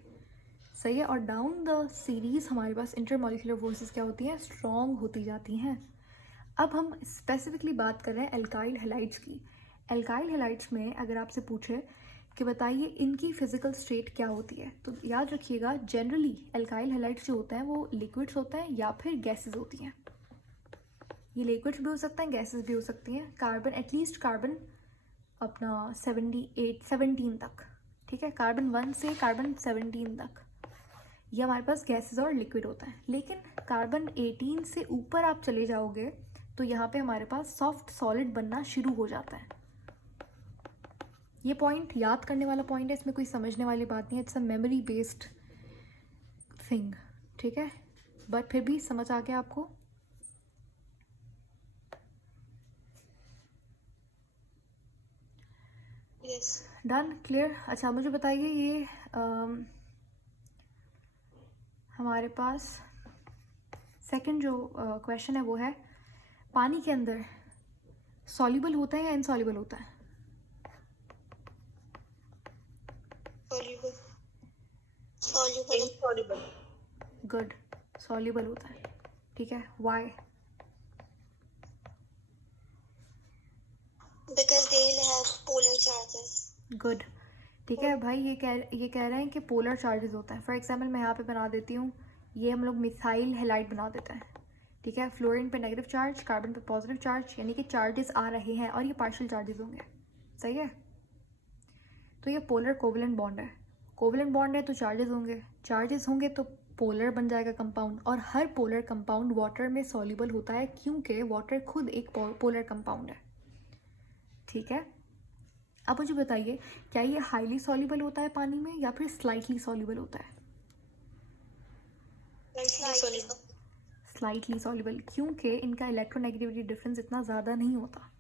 सही है। और डाउन द सीरीज़ हमारे पास इंटरमॉलिक्यूलर फोर्सेस क्या होती हैं, स्ट्रॉन्ग होती जाती हैं। अब हम स्पेसिफिकली बात कर रहे हैं एल्काइल हैलाइड्स की। एल्काइल हैलाइड्स में अगर आपसे पूछे कि बताइए इनकी फिजिकल स्टेट क्या होती है, तो याद रखिएगा जनरली एल्काइल हैलाइड्स जो होते हैं वो लिक्विड्स होते हैं या फिर गैसेस होती हैं। ये लिक्विड्स भी हो सकते हैं, गैसेस भी हो सकती हैं। कार्बन, एटलीस्ट कार्बन अपना 17 तक, ठीक है, कार्बन 1 से कार्बन 17 तक ये हमारे पास गैसेस और लिक्विड होता है। लेकिन कार्बन 18 से ऊपर आप चले जाओगे तो यहाँ पे हमारे पास सॉफ्ट सॉलिड बनना शुरू हो जाता है। ये पॉइंट याद करने वाला पॉइंट है, इसमें कोई समझने वाली बात नहीं है, it's a memory based thing, ठीक है, बट फिर भी समझ आ गया आपको। यस। Done, clear. अच्छा मुझे बताइए ये हमारे पास सेकंड जो क्वेश्चन है वो है, पानी के अंदर सॉल्युबल होता है या इनसॉल्युबल होता है? Soluble. Soluble. Insoluble. Good, soluble होता है, ठीक है, why? Because they'll have polar charges. Good, ठीक है भाई, ये कह रहे हैं कि पोलर चार्जेस होता है। फॉर एग्जांपल मैं यहाँ पे बना देती हूँ, ये हम लोग मिथाइल हैलाइड बना देते हैं, ठीक है, फ्लोरीन पे नेगेटिव चार्ज, कार्बन पे पॉजिटिव चार्ज, यानी कि चार्जेस आ रहे हैं और ये पार्शियल चार्जेस होंगे, सही है। तो ये पोलर कोवलेंट बॉन्ड है, कोवलेंट बॉन्ड है तो चार्जेस होंगे तो पोलर बन जाएगा कंपाउंड, और हर पोलर कंपाउंड वाटर में सॉल्युबल होता है क्योंकि वाटर खुद एक पोलर कंपाउंड है, ठीक है। अब मुझे बताइए, क्या ये हाईली सॉल्युबल होता है पानी में या फिर स्लाइटली सॉल्युबल होता है? Slightly. स्लाइटली सॉल्युबल, क्योंकि इनका इलेक्ट्रोनेगेटिविटी डिफरेंस इतना ज़्यादा नहीं होता।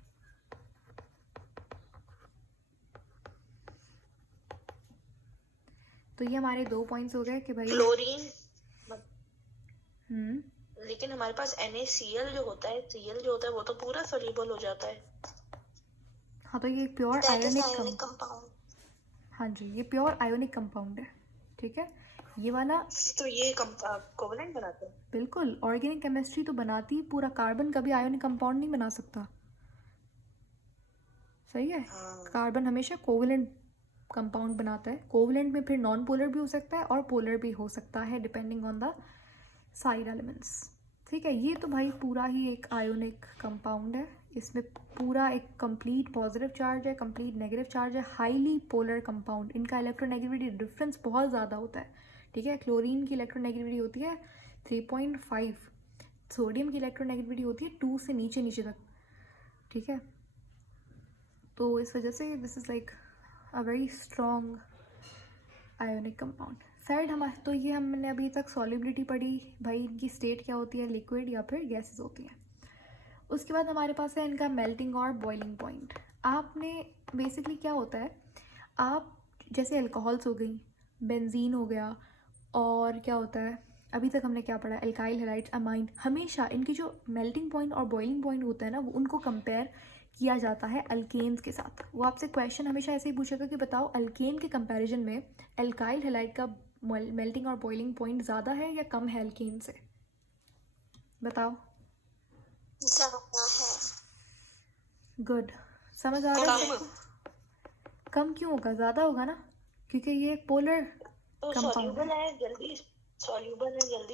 तो ये हमारे 2 पॉइंट्स हो गए कि भाई क्लोरीन, लेकिन हमारे पास NaCl जो होता है, Cl जो होता है वो तो पूरा सोल्यूबल हो जाता है। हाँ, तो ये pure That is ionic ionic compound. हाँ जी, ये प्योर आयोनिक कंपाउंड है, ठीक है। ये वाला तो ये कोवलेंट बनाते हैं। बिल्कुल, ऑर्गेनिक केमिस्ट्री तो बनाती, पूरा कार्बन कभी आयोनिक कंपाउंड नहीं बना सकता, सही है। हाँ। कार्बन हमेशा कोवलेंट कंपाउंड बनाता है। कोवलेंट में फिर नॉन पोलर भी हो सकता है और पोलर भी हो सकता है depending on the side elements, ठीक है। ये तो भाई पूरा ही एक आयोनिक कंपाउंड है, इसमें पूरा एक कंप्लीट पॉजिटिव चार्ज है, कंप्लीट नेगेटिव चार्ज है, हाईली पोलर कंपाउंड। इनका इलेक्ट्रोनेगेटिविटी डिफरेंस बहुत ज़्यादा होता है, ठीक है। क्लोरीन की इलेक्ट्रोनेगेटिविटी होती है 3.5, सोडियम की इलेक्ट्रोनेगेटिविटी होती है 2 से नीचे नीचे तक, ठीक है। तो इस वजह से this is like a very strong ionic compound. Third हमारे, तो ये हमने अभी तक सॉल्युबिलिटी पढ़ी, भाई इनकी स्टेट क्या होती है, लिक्विड या फिर गैसेस होती हैं। उसके बाद हमारे पास है इनका मेल्टिंग और बॉइलिंग पॉइंट। आपने बेसिकली क्या होता है, आप जैसे अल्कोहल्स हो गई, बेंजीन हो गया, और क्या होता है अभी तक हमने क्या पढ़ा, एल्काइल हैलाइड्स, अमाइन, हमेशा इनकी जो मेल्टिंग पॉइंट और बॉइलिंग पॉइंट होता है ना, वो उनको कंपेयर किया जाता है अल्केन्स के साथ। वो आपसे क्वेश्चन हमेशा ऐसे ही पूछेगा कि बताओ अल्केन के कंपैरिजन में एल्काइल हैलाइड का मेल्टिंग और बॉइलिंग पॉइंट ज़्यादा है या कम है अल्केन से, बताओ। ज़्यादा है। गुड, समझ आ रहा है सबको? कम क्यों होगा, ज़्यादा होगा ना, क्योंकि ये एक पोलर तो कंपाउंड सॉल्यूबल है। है, जल्दी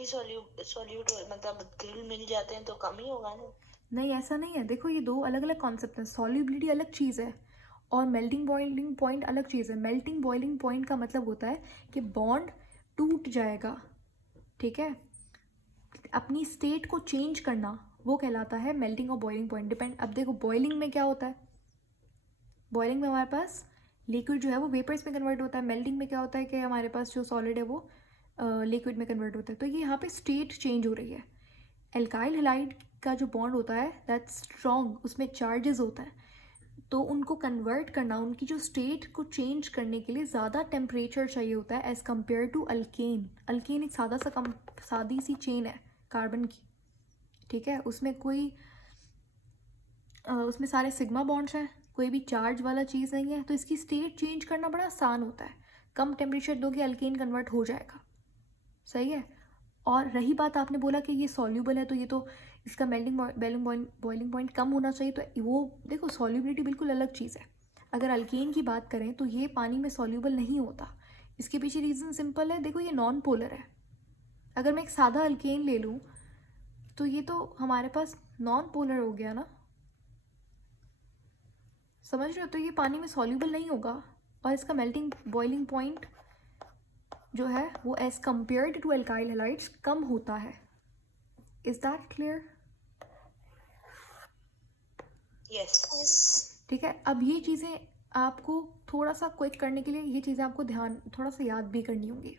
सॉल्यूट मतलब घुल मिल जाते हैं तो कम ही होगा ना। नहीं, ऐसा नहीं है, देखो ये 2 अलग अलग कॉन्सेप्ट हैं। सॉल्युबिलिटी अलग चीज़ है और मेल्टिंग बॉइलिंग पॉइंट अलग चीज़ है। मेल्टिंग बॉइलिंग पॉइंट का मतलब होता है कि बॉन्ड टूट जाएगा, ठीक है, अपनी स्टेट को चेंज करना, वो कहलाता है मेल्टिंग और बॉइलिंग पॉइंट। डिपेंड, अब देखो बॉइलिंग में क्या होता है, बॉइलिंग में हमारे पास लिक्विड जो है वो वेपर्स में कन्वर्ट होता है। मेल्टिंग में क्या होता है कि हमारे पास जो सॉलिड है वो लिक्विड में कन्वर्ट होता है। तो ये यहाँ पे स्टेट चेंज हो रही है। एल्काइल हैलाइड का जो बॉन्ड होता है दैट्स स्ट्रॉन्ग, उसमें चार्जेस होता है, तो उनको कन्वर्ट करना, उनकी जो स्टेट को चेंज करने के लिए ज़्यादा टेम्परेचर चाहिए होता है as compare to alkane. Alkane एक सादी सी चेन है कार्बन की, ठीक है, उसमें उसमें सारे सिग्मा बॉन्ड्स हैं, कोई भी चार्ज वाला चीज़ नहीं है, तो इसकी स्टेट चेंज करना बड़ा आसान होता है। कम टेम्परेचर दोगे अल्केन कन्वर्ट हो जाएगा, सही है। और रही बात, आपने बोला कि ये सॉल्यूबल है तो ये तो इसका बॉइलिंग पॉइंट कम होना चाहिए, तो वो देखो सॉल्युबिलिटी बिल्कुल अलग चीज़ है। अगर अल्केन की बात करें तो ये पानी में सॉल्यूबल नहीं होता। इसके पीछे रीज़न सिंपल है, देखो ये नॉन पोलर है। अगर मैं एक सादा अल्केन ले लूँ तो ये तो हमारे पास नॉन पोलर हो गया ना, समझ रहे हो? तो ये पानी में सॉल्यूबल नहीं होगा और इसका मेल्टिंग बॉइलिंग पॉइंट जो है वो as compared to alkyl halides कम होता है. Is that clear? Yes. Yes. ठीक है. अब ये चीज़ें आपको थोड़ा सा क्विक करने के लिए ये चीज़ें आपको ध्यान थोड़ा सा याद भी करनी होंगी.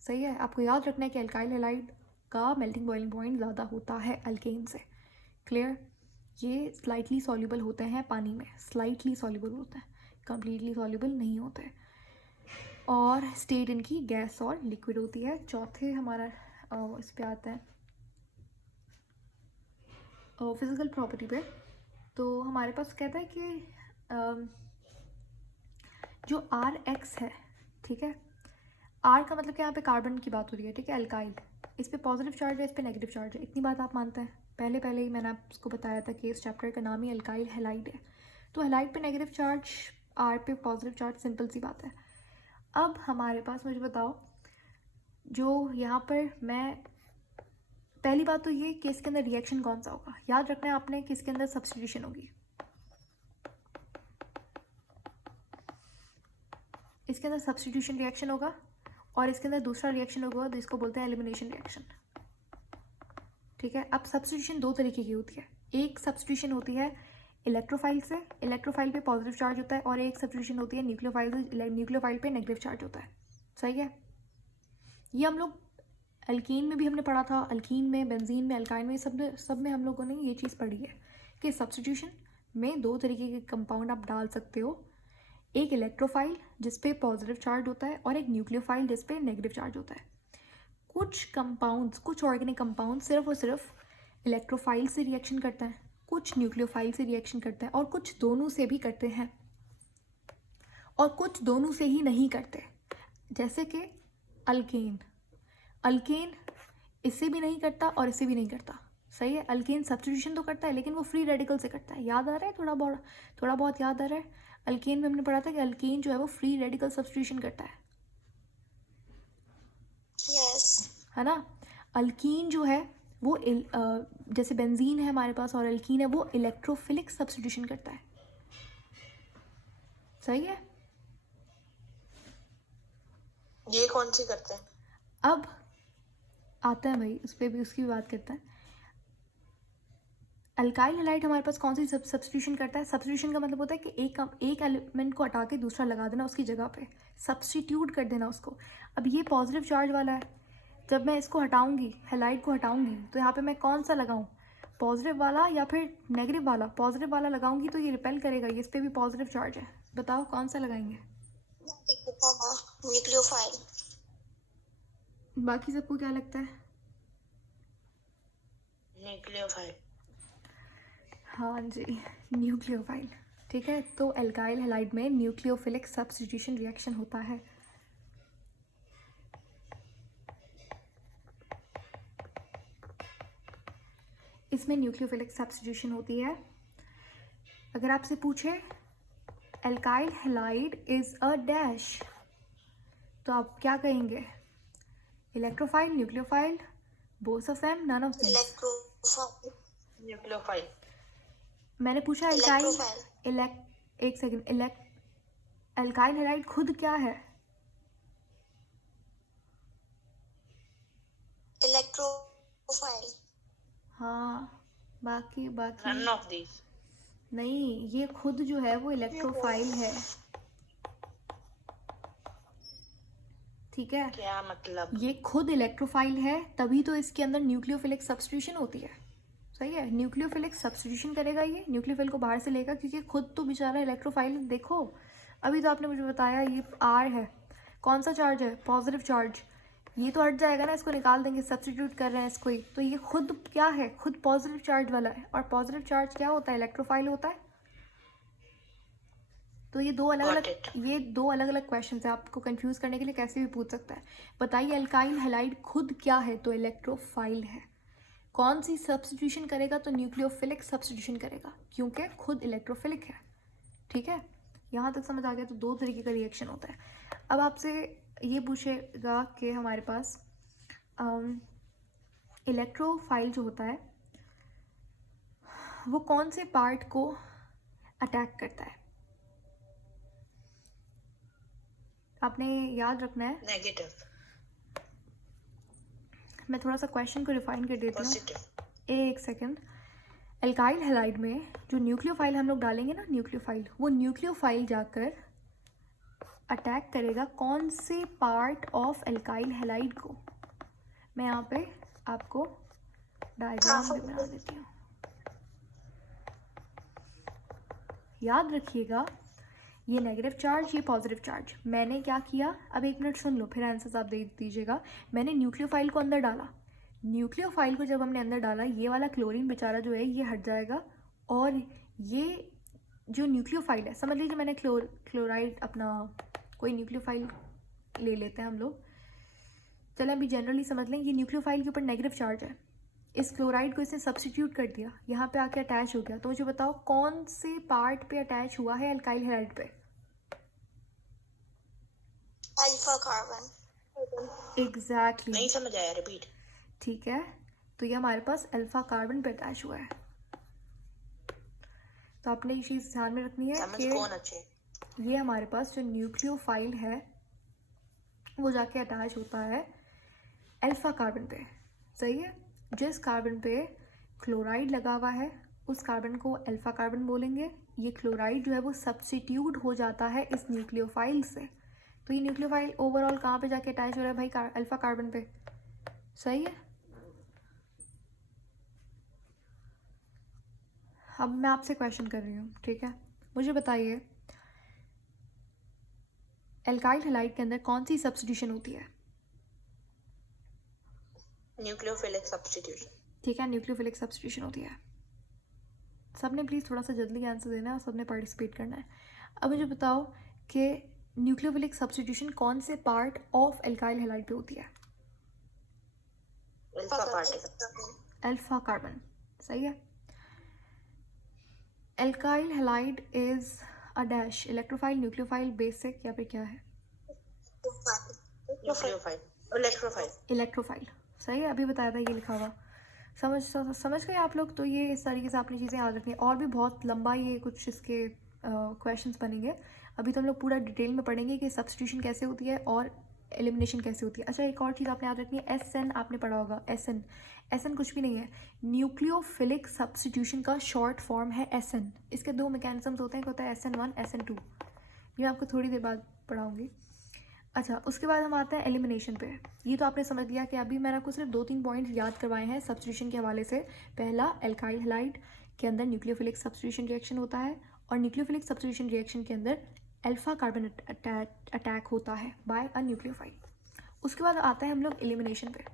सही है. आपको याद रखना है कि एल्काइल हैलाइड का मेल्टिंग बॉइलिंग पॉइंट ज़्यादा होता है अल्केन से. क्लियर? ये स्लाइटली सॉल्युबल होते हैं पानी में, स्लाइटली सॉल्युबल होते हैं, कम्प्लीटली सॉल्युबल नहीं होते. और स्टेट इनकी गैस और लिक्विड होती है. चौथे हमारा इस पे आता है फिजिकल प्रॉपर्टी पे. तो हमारे पास कहता है कि जो आर एक्स है, ठीक है, आर का मतलब कि यहाँ पे कार्बन की बात हो रही है. ठीक है. एल्काइल, इस पे पॉजिटिव चार्ज है, इस पे नेगेटिव चार्ज है. इतनी बात आप मानते हैं? पहले ही मैंने आपको बताया था कि इस चैप्टर का नाम ही एल्काइल हैलाइड है. तो हैलाइड पे नेगेटिव चार्ज, आर पे पॉजिटिव चार्ज, सिंपल सी बात है. अब हमारे पास, मुझे बताओ, जो यहाँ पर मैं पहली बात तो ये कि इसके अंदर रिएक्शन कौन सा होगा. याद रखना है आपने कि इसके अंदर सब्स्टिट्यूशन होगी. इसके अंदर सब्स्टिट्यूशन रिएक्शन होगा और इसके अंदर दूसरा रिएक्शन होगा जिसको बोलते हैं एलिमिनेशन रिएक्शन. ठीक है. अब सब्स्टिट्यूशन दो तरीके की होती है. एक सब्स्टिट्यूशन होती है इलेक्ट्रोफाइल से, इलेक्ट्रोफाइल पे पॉजिटिव चार्ज होता है, और एक सब्स्टिट्यूशन होती है न्यूक्लियोफाइल से, न्यूक्लियोफाइल पे नेगेटिव चार्ज होता है. सही है. ये हम लोग अल्कीन में भी हमने पढ़ा था, अल्कीन में, बेंजीन में, अल्काइन में, सब में हम लोगों ने ये चीज़ पढ़ी है कि सब्स्टिट्यूशन में दो तरीके के कंपाउंड आप डाल सकते हो. एक इलेक्ट्रोफाइल जिस पे पॉजिटिव चार्ज होता है और एक न्यूक्लियोफाइल जिस पे नेगेटिव चार्ज होता है. कुछ कंपाउंड्स, कुछ ऑर्गेनिक कंपाउंड सिर्फ और सिर्फ इलेक्ट्रोफाइल से रिएक्शन करते हैं, कुछ न्यूक्लियोफाइल से रिएक्शन करते हैं, और कुछ दोनों से भी करते हैं, और कुछ दोनों से ही नहीं करते. जैसे कि अल्केन, अल्केन इससे भी नहीं करता और इससे भी नहीं करता. सही है. अल्केन सब्स्टिट्यूशन तो करता है लेकिन वो फ्री रेडिकल से करता है. याद आ रहा है? थोड़ा बहुत याद आ रहा है? अल्केन में हमने पढ़ा था कि अल्केन जो है वो फ्री रेडिकल सब्स्टिट्यूशन करता है. Yes. है ना. अल्कीन जो है वो जैसे बेंजीन है हमारे पास और अल्कीन है, वो इलेक्ट्रोफिलिक सब्स्टिट्यूशन करता है. सही है. ये कौन सी करते हैं? अब आता है भाई, उस पर भी, उसकी भी बात करते हैं. अल्काइल हैलाइड हमारे पास कौन सी सब्स्टिट्यूशन करता है? सब्स्टिट्यूशन का मतलब होता है कि एक एलिमेंट को हटा के दूसरा लगा देना उसकी जगह पे, सब्स्टिट्यूट कर देना उसको. अब ये पॉजिटिव चार्ज वाला है, जब मैं इसको हटाऊंगी, हैलाइड को हटाऊंगी, तो यहाँ पे मैं कौन सा लगाऊं? पॉजिटिव वाला या फिर नेगेटिव वाला? पॉजिटिव वाला लगाऊंगी तो ये रिपेल करेगा, ये इस पर भी पॉजिटिव चार्ज है. बताओ कौन सा लगाएंगे? Nucleophile. बाकी सबको क्या लगता है? न्यूक्लियोफाइल. हाँ जी, न्यूक्लियोफाइल. ठीक है. तो एल्काइल हैलाइड में न्यूक्लियोफिलिक सब्स्टिट्यूशन रिएक्शन होता है. इसमें न्यूक्लियोफिलिक सब्स्टिट्यूशन होती है. अगर आपसे पूछे alkyl halide is a dash, तो आप क्या कहेंगे? Electrophile, nucleophile, both of them, none of these? Electrophile. Nucleophile. मैंने पूछा एल्काइल Electrophile. एक सेकेंड, एल्काइल हैलाइड खुद क्या है? Electrophile. हाँ. बाकी नन ऑफ दीज. नहीं, ये खुद जो है वो इलेक्ट्रोफाइल है. ठीक है. क्या मतलब? ये खुद इलेक्ट्रोफाइल है, तभी तो इसके अंदर न्यूक्लियोफिलिक सब्स्टिट्यूशन होती है. सही है. न्यूक्लियोफिलिक सब्स्टिट्यूशन करेगा, ये न्यूक्लियोफिल को बाहर से लेगा, क्योंकि खुद तो बेचारा इलेक्ट्रोफाइल. देखो अभी तो आपने मुझे बताया ये आर है, कौन सा चार्ज है? Positive charge. ये तो हट जाएगा ना, इसको निकाल देंगे, सब्स्टिट्यूट कर रहे हैं इसको ही, तो ये खुद क्या है? खुद पॉजिटिव चार्ज वाला है. और पॉजिटिव चार्ज क्या होता है? इलेक्ट्रोफाइल होता है. तो ये दो अलग अलग क्वेश्चन है, आपको कंफ्यूज करने के लिए कैसे भी पूछ सकता है. बताइए एल्काइल हैलाइड खुद क्या है? तो इलेक्ट्रोफाइल है. कौन सी सब्स्टिट्यूशन करेगा? तो न्यूक्लियोफिलिक सब्स्टिट्यूशन करेगा, क्योंकि खुद इलेक्ट्रोफिलिक है. ठीक है. यहाँ तक समझ आ गया? तो दो तरीके का रिएक्शन होता है. अब आपसे ये पूछेगा कि हमारे पास इलेक्ट्रोफाइल जो होता है वो कौन से पार्ट को अटैक करता है? आपने याद रखना है, नेगेटिव, मैं थोड़ा सा क्वेश्चन को रिफाइन कर देती हूँ, पॉजिटिव। एक सेकेंड। एल्काइल हैलाइड में जो न्यूक्लियोफाइल हम लोग डालेंगे ना, न्यूक्लियोफाइल, वो न्यूक्लियोफाइल जाकर अटैक करेगा कौन से पार्ट ऑफ एल्काइल हैलाइड को। मैं यहाँ पे आपको डायग्राम भी बना देती हूँ, याद रखिएगा ये नेगेटिव चार्ज, ये पॉजिटिव चार्ज। मैंने क्या किया, अब एक मिनट सुन लो फिर आंसर्स आप दे दीजिएगा। मैंने न्यूक्लियोफाइल को अंदर डाला, न्यूक्लियोफाइल को जब हमने अंदर डाला, ये वाला क्लोरीन बेचारा जो है ये हट जाएगा, और ये जो न्यूक्लियोफाइल है, समझ लीजिए मैंने क्लोराइड अपना कोई न्यूक्लियोफाइल ले लेते हैं हम लोग, चलें अभी जनरली समझ लें, ये न्यूक्लियोफाइल के ऊपर नेगेटिव चार्ज है, इस क्लोराइड को इसने सब्स्टिट्यूट कर दिया, यहाँ पे आके अटैच हो गया। तो मुझे बताओ कौन से पार्ट पे अटैच हुआ है एल्काइल हैलाइड पे? Alpha carbon. एग्जैक्टली, नहीं समझ आया, रिपीट। ठीक है, तो ये हमारे पास अल्फा कार्बन पे अटैच हुआ है। तो आपने ये चीज़ ध्यान में रखनी है समझ कि कौन अच्छे? ये हमारे पास जो न्यूक्लियोफाइल है वो जाके अटैच होता है अल्फा कार्बन पे, सही है। जिस कार्बन पे क्लोराइड लगा हुआ है उस कार्बन को अल्फा कार्बन बोलेंगे। ये क्लोराइड जो है वो सब्स्टिट्यूट हो जाता है इस न्यूक्लियोफाइल से, तो ये न्यूक्लियोफाइल ओवरऑल कहाँ पे जाके अटैच हो रहा है भाई? अल्फा कार्बन पे, सही है। अब मैं आपसे क्वेश्चन कर रही हूँ, ठीक है, मुझे बताइए एल्काइल हैलाइड के अंदर कौन सी सब्स्टिट्यूशन होती है? Nucleophilic substitution. ठीक है, न्यूक्लियोफिलिक सब्स्टिट्यूशन होती है। सबने प्लीज़ थोड़ा सा जल्दी आंसर देना है और सबने पार्टिसिपेट करना है। अब मुझे बताओ कि न्यूक्लियोफिलिक सब्स्टिट्यूशन कौन से पार्ट ऑफ एल्काइल हैलाइड पे होती है? Alpha particle. अल्फा कार्बन, सही है। Alkyl halide is a dash, electrophile, nucleophile, basic, या फिर क्या है? Nucleophile, electrophile. इलेक्ट्रोफाइल, सही है, अभी बताया था ये लिखा हुआ। समझ गए आप लोग? तो ये इस तरीके से आपने चीज़ें याद रखनी है। और भी बहुत लंबा ये कुछ इसके क्वेश्चंस बनेंगे, अभी तो हम लोग पूरा डिटेल में पढ़ेंगे कि सब्स्टिट्यूशन कैसे होती है और एलिमिनेशन कैसे होती है। अच्छा, एक और चीज़ आपने याद रखनी है, SN आपने पढ़ा होगा। SN कुछ भी नहीं है, न्यूक्लियोफिलिक सब्स्टिट्यूशन का शॉर्ट फॉर्म है SN। इसके दो मैकेनिज्म्स होते हैं, एक होता है SN1, SN2, ये मैं आपको थोड़ी देर बाद पढ़ाऊँगी। अच्छा, उसके बाद हम आते हैं एलिमिनेशन पे। ये तो आपने समझ लिया कि अभी मैंने आपको सिर्फ 2-3 पॉइंट्स याद करवाए हैं सब्स्टिट्यूशन के हवाले से। पहला, एल्काइल हैलाइड के अंदर न्यूक्लियोफिलिक सब्स्टिट्यूशन रिएक्शन होता है, और न्यूक्लियोफिलिक सब्स्टिट्यूशन रिएक्शन के अंदर अल्फा कार्बन अटैक होता है बाय अ न्यूक्लियोफाइल। उसके बाद आते हैं हम लोग एलिमिनेशन पे।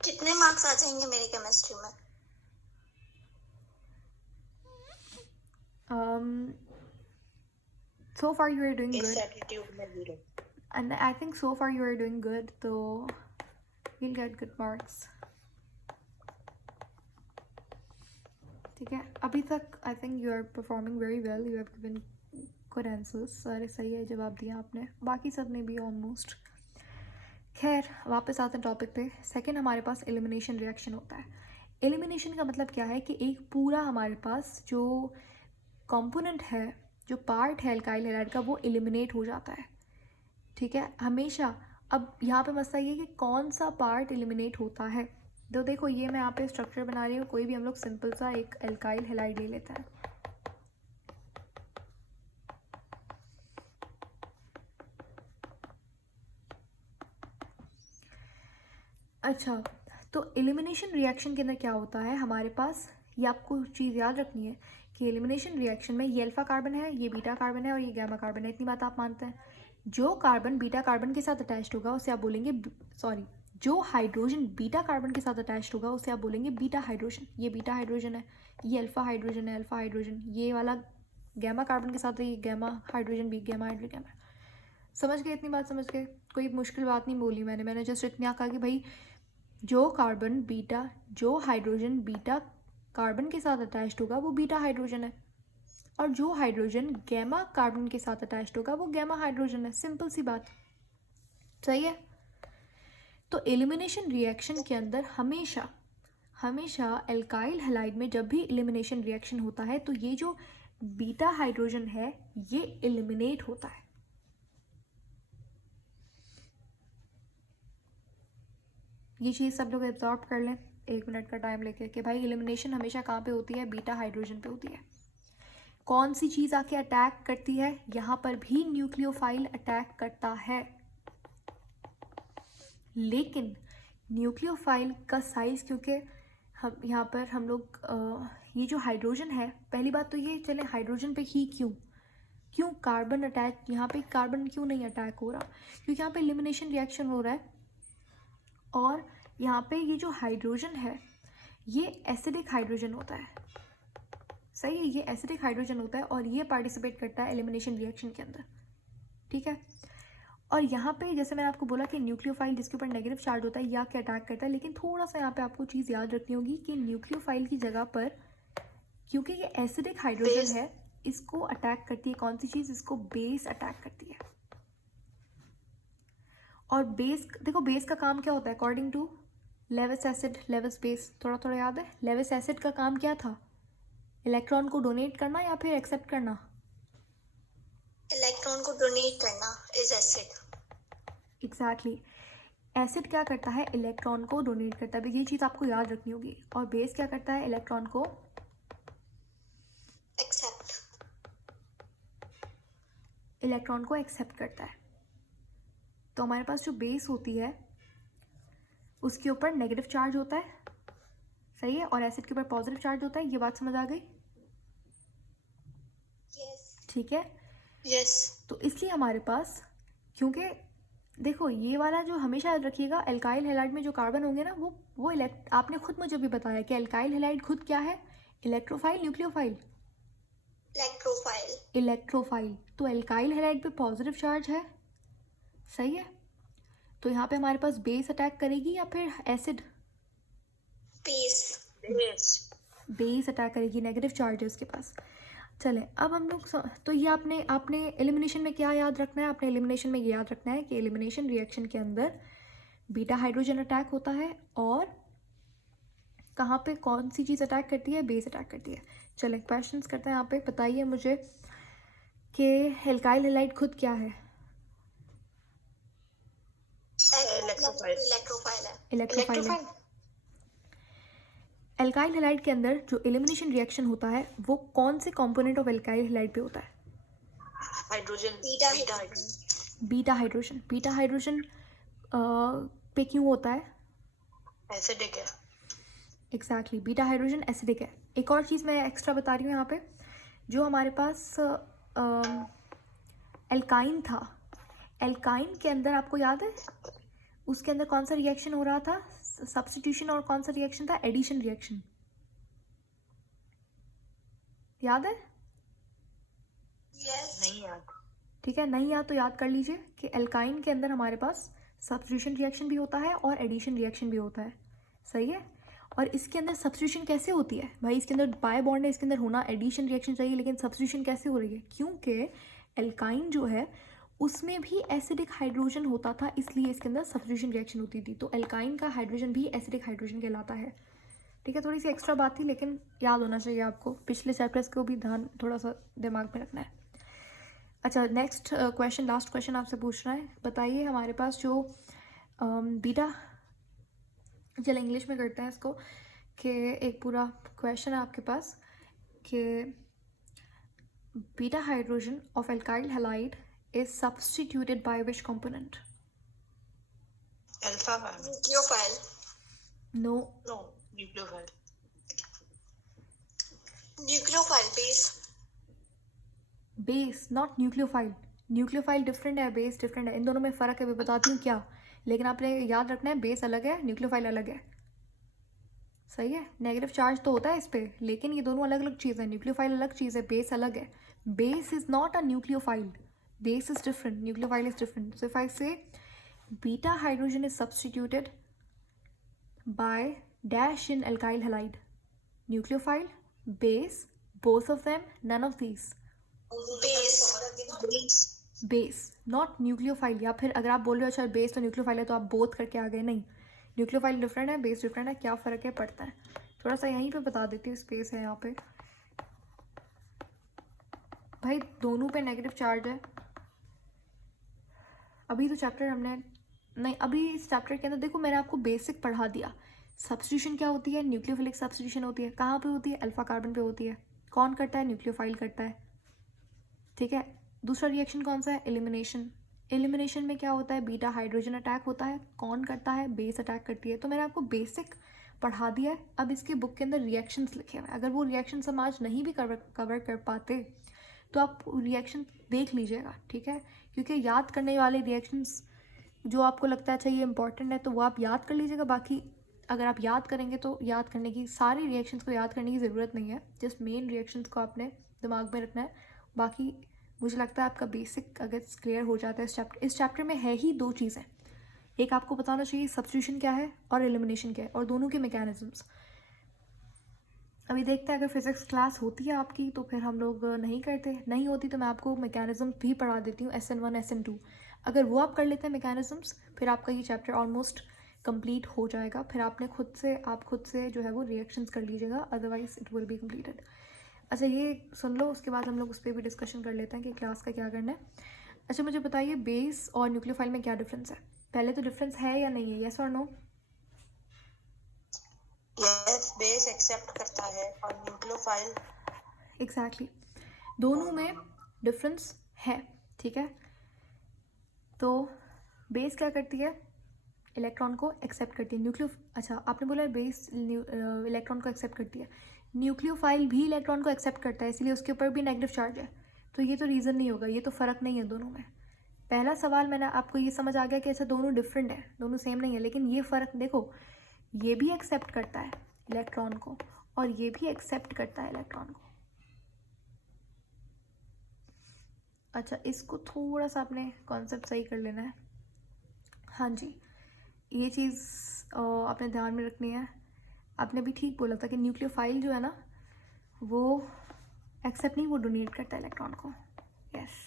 कितने मार्क्स आ जाएंगे मेरी केमिस्ट्री में? So far you are doing इस good, एटीट्यूड में 0। and I think so far you are doing good, so you'll get good marks. ठीक है, अभी तक I think you are performing very well, you have given good answers, सारे सही है जवाब दिया आपने, बाकी सब ने भी ऑलमोस्ट। खैर, वापस आते हैं टॉपिक पे। सेकंड हमारे पास एलिमिनेशन रिएक्शन होता है। एलिमिनेशन का मतलब क्या है कि एक पूरा हमारे पास जो कंपोनेंट है, जो पार्ट है एल्काइल हैलाइड का, वो एलिमिनेट हो जाता है, ठीक है, हमेशा। अब यहाँ पे मसला ये है कि कौन सा पार्ट एलिमिनेट होता है। तो देखो, ये मैं यहाँ पे स्ट्रक्चर बना रही हूँ, कोई भी हम लोग सिंपल सा एक एल्काइल हैलाइड ले लेते हैं। अच्छा, तो एलिमिनेशन रिएक्शन के अंदर क्या होता है हमारे पास, ये आपको चीज़ याद रखनी है कि एलिमिनेशन रिएक्शन में ये अल्फा कार्बन है, ये बीटा कार्बन है और ये गैमा कार्बन है। इतनी बात आप मानते हैं? जो कार्बन बीटा कार्बन के साथ अटैच्ड होगा उसे आप बोलेंगे, सॉरी, जो हाइड्रोजन बीटा कार्बन के साथ अटैच्ड होगा उसे आप बोलेंगे बीटा हाइड्रोजन। ये बीटा हाइड्रोजन है, ये अल्फा हाइड्रोजन है, अल्फा हाइड्रोजन। ये वाला गैमा कार्बन के साथ है, ये gamma hydrogen, B gamma hydrogen. समझ गए? इतनी बात समझ गए? कोई मुश्किल बात नहीं बोली मैंने जस्ट इतना कहा कि भाई जो कार्बन बीटा, जो हाइड्रोजन बीटा कार्बन के साथ अटैच्ड होगा वो बीटा हाइड्रोजन है, और जो हाइड्रोजन गैमा कार्बन के साथ अटैच्ड होगा वो गैमा हाइड्रोजन है। सिंपल सी बात, सही है। तो एलिमिनेशन रिएक्शन के अंदर हमेशा एल्काइल हैलाइड में जब भी एलिमिनेशन रिएक्शन होता है तो ये जो बीटा हाइड्रोजन है ये एलिमिनेट होता है, ये चीज़ सब लोग एब्जॉर्ब कर लें 1 मिनट का टाइम लेके कि भाई एलिमिनेशन हमेशा कहाँ पे होती है, बीटा हाइड्रोजन पे होती है। कौन सी चीज़ आके अटैक करती है, यहाँ पर भी न्यूक्लियोफाइल अटैक करता है, लेकिन न्यूक्लियोफाइल का साइज़, क्योंकि हम यहाँ पर हम लोग ये जो हाइड्रोजन है, पहली बात तो ये चले हाइड्रोजन पे ही क्यों कार्बन अटैक, यहाँ पे कार्बन क्यों नहीं अटैक हो रहा, क्योंकि यहाँ पे एलिमिनेशन रिएक्शन हो रहा है और यहाँ पे ये जो हाइड्रोजन है ये एसिडिक हाइड्रोजन होता है, सही है, ये एसिडिक हाइड्रोजन होता है और ये पार्टिसिपेट करता है एलिमिनेशन रिएक्शन के अंदर, ठीक है। और यहाँ पे जैसे मैंने आपको बोला कि न्यूक्लियोफाइल जिसके ऊपर नेगेटिव चार्ज होता है या क्या अटैक करता है, लेकिन थोड़ा सा यहाँ पे आपको चीज़ याद रखनी होगी कि न्यूक्लियोफाइल की जगह पर, क्योंकि ये एसिडिक हाइड्रोजन है, इसको अटैक करती है कौन सी चीज़, इसको बेस अटैक करती है। और बेस, देखो बेस का काम क्या होता है according to Lewis acid, Lewis base, थोड़ा थोड़ा याद है, लेविस एसिड का काम क्या था, इलेक्ट्रॉन को डोनेट करना या फिर एक्सेप्ट करना, इलेक्ट्रॉन को डोनेट करना इज एसिड। एग्जैक्टली। एसिड क्या करता है, इलेक्ट्रॉन को डोनेट करता है, ये चीज़ आपको याद रखनी होगी। और बेस क्या करता है, इलेक्ट्रॉन को एक्सेप्ट करता है। तो हमारे पास जो बेस होती है उसके ऊपर नेगेटिव चार्ज होता है, सही है, और एसिड के ऊपर पॉजिटिव चार्ज होता है। ये बात समझ आ गई? ठीक है, यस। तो इसलिए हमारे पास, क्योंकि देखो ये वाला जो हमेशा याद रखिएगा, एल्काइल हैलाइड में जो कार्बन होंगे ना वो आपने खुद मुझे भी बताया कि एल्काइल हैलाइड खुद क्या है, इलेक्ट्रोफाइल, न्यूक्लियोफाइल, इलेक्ट्रोफाइल। तो एल्काइल हैलाइड पे पॉजिटिव चार्ज है, सही है, तो यहाँ पे हमारे पास बेस अटैक करेगी या फिर एसिड, बेस अटैक करेगी, नेगेटिव चार्ज है उसके पास। चले अब हम लोग तो ये आपने एलिमिनेशन में क्या याद रखना है, आपने एलिमिनेशन में ये याद रखना है कि एलिमिनेशन रिएक्शन के अंदर बीटा हाइड्रोजन अटैक होता है और कहाँ पे कौन सी चीज़ अटैक करती है, बेस अटैक करती है। चलें क्वेश्चंस करते हैं यहाँ पे, बताइए मुझे कि एल्काइल हैलाइड खुद क्या है, इलेक्ट्रोफाइल। एल्काइल हैलाइड के अंदर जो एलिमिनेशन रिएक्शन होता है वो कौन से कंपोनेंट ऑफ एल्काइल हैलाइड पे होता है, hydrogen, beta hydrogen. Beta hydrogen पे क्यों होता है, एसिडिक है। एग्जैक्टली, बीटा हाइड्रोजन एसिडिक है। एक और चीज़ मैं एक्स्ट्रा बता रही हूँ यहाँ पे, जो हमारे पास एल्काइन था, एल्काइन के अंदर आपको याद है उसके अंदर कौन सा रिएक्शन हो रहा था, सब्स्टिट्यूशन, और कौन सा रिएक्शन था, एडिशन रिएक्शन, याद है? नहीं याद। ठीक है, नहीं याद तो याद कर लीजिए कि एल्काइन के अंदर हमारे पास सब्स्टिट्यूशन रिएक्शन भी होता है और एडिशन रिएक्शन भी होता है, सही है। और इसके अंदर सब्स्टिट्यूशन कैसे होती है भाई, इसके अंदर बाय बॉन्ड है, इसके अंदर होना एडिशन रिएक्शन चाहिए, लेकिन सब्स्टिट्यूशन कैसे हो रही है, क्योंकि एल्काइन जो है उसमें भी एसिडिक हाइड्रोजन होता था, इसलिए इसके अंदर सब्स्टिट्यूशन रिएक्शन होती थी। तो एल्काइन का हाइड्रोजन भी एसिडिक हाइड्रोजन कहलाता है, ठीक है। थोड़ी सी एक्स्ट्रा बात थी लेकिन याद होना चाहिए आपको, पिछले चैप्टर्स को भी ध्यान थोड़ा सा दिमाग में रखना है। अच्छा, नेक्स्ट क्वेश्चन, लास्ट क्वेश्चन आपसे पूछना है, बताइए हमारे पास जो बीटा, चलो इंग्लिश में करते हैं इसको, कि एक पूरा क्वेश्चन है आपके पास कि beta hydrogen of alkyl halide is substituted by which component? Alpha nucleophile. No, nucleophile. Nucleophile base, not nucleophile. Nucleophile different है, बेस डिफरेंट है, इन दोनों में फ़र्क है, मैं बताती हूँ क्या, लेकिन आपने याद रखना है बेस अलग है, न्यूक्लियोफाइल अलग है, सही है। नेगेटिव चार्ज तो होता है इस पर, लेकिन ये दोनों अलग अलग चीज़ है, न्यूक्लियोफाइल अलग चीज़ है, बेस अलग है। Base is not a nucleophile, base is different, nucleophile is different. So if I say beta hydrogen is substituted by dash in alkyl halide, nucleophile, base, both of them, none of these, base not nucleophile। या फिर अगर आप बोल रहे हो अच्छा base तो nucleophile है तो आप बोथ करके आ गए, नहीं, न्यूक्लियोफाइल डिफरेंट है, बेस डिफरेंट है, क्या फ़र्क है पड़ता है, थोड़ा सा यहीं पे बता देती हूँ, स्पेस है यहाँ पे भाई, दोनों पे नेगेटिव चार्ज है। अभी तो चैप्टर हमने नहीं, अभी इस चैप्टर के अंदर देखो मैंने आपको बेसिक पढ़ा दिया। सब्स्टिट्यूशन क्या होती है? न्यूक्लियोफिलिक सब्स्टिट्यूशन होती है। कहाँ पे होती है? अल्फा कार्बन पे होती है। कौन करता है? न्यूक्लियोफाइल करता है, ठीक है। दूसरा रिएक्शन कौन सा है? एलिमिनेशन। एलिमिनेशन में क्या होता है? बीटा हाइड्रोजन अटैक होता है। कौन करता है? बेस अटैक करती है। तो मैंने आपको बेसिक पढ़ा दिया है। अब इसके बुक के अंदर रिएक्शंस लिखे हुए हैं, अगर वो रिएक्शंस हम आज नहीं भी कवर कर पाते तो आप रिएक्शन देख लीजिएगा, ठीक है। क्योंकि याद करने वाले रिएक्शंस जो आपको लगता है अच्छा ये इंपॉर्टेंट है तो वो आप याद कर लीजिएगा। बाकी अगर आप याद करेंगे तो याद करने की, सारे रिएक्शंस को याद करने की ज़रूरत नहीं है, जस्ट मेन रिएक्शंस को आपने दिमाग में रखना है। बाकी मुझे लगता है आपका बेसिक अगर क्लियर हो जाता है इस चैप्टर में है ही दो चीज़ें। एक आपको पता होना चाहिए सब्स्टिट्यूशन क्या है और एलिमिनेशन क्या है, और दोनों के मैकेनिज्म्स। अभी देखते हैं अगर फिजिक्स क्लास होती है आपकी तो फिर हम लोग नहीं करते, नहीं होती तो मैं आपको मैकेनिज्म भी पढ़ा देती हूँ, SN1 SN2। अगर वो आप कर लेते हैं मैकेनिज्म्स, फिर आपका ये चैप्टर ऑलमोस्ट कंप्लीट हो जाएगा। फिर आप खुद से जो है वो रिएक्शंस कर लीजिएगा, otherwise it will be completed. अच्छा ये सुन लो, उसके बाद हम लोग उस पर भी डिस्कशन कर लेते हैं कि क्लास का क्या करना है। अच्छा मुझे बताइए बेस और न्यूक्लियोफाइल में क्या डिफरेंस है? पहले तो डिफरेंस है या नहीं है, येस और नो? यस, बेस एक्सेप्ट करता है और न्यूक्लियोफाइल एग्जैक्टली, दोनों में डिफरेंस है, ठीक है। तो बेस क्या करती है? इलेक्ट्रॉन को एक्सेप्ट करती है। अच्छा आपने बोला बेस इलेक्ट्रॉन को एक्सेप्ट करती है, न्यूक्लियोफाइल भी इलेक्ट्रॉन को एक्सेप्ट करता है, इसलिए उसके ऊपर भी नेगेटिव चार्ज है। तो ये तो रीज़न नहीं होगा, ये तो फ़र्क नहीं है दोनों में। पहला सवाल मैंने आपको ये समझ आ गया कि अच्छा दोनों डिफरेंट है, दोनों सेम नहीं है, लेकिन ये फ़र्क देखो, ये भी एक्सेप्ट करता है इलेक्ट्रॉन को और ये भी एक्सेप्ट करता है इलेक्ट्रॉन को। अच्छा इसको थोड़ा सा आपने कॉन्सेप्ट सही कर लेना है। हाँ जी, ये चीज़ आपने ध्यान में रखनी है। आपने भी ठीक बोला था कि न्यूक्लियोफाइल जो है ना वो एक्सेप्ट नहीं, वो डोनेट करता है इलेक्ट्रॉन को। यस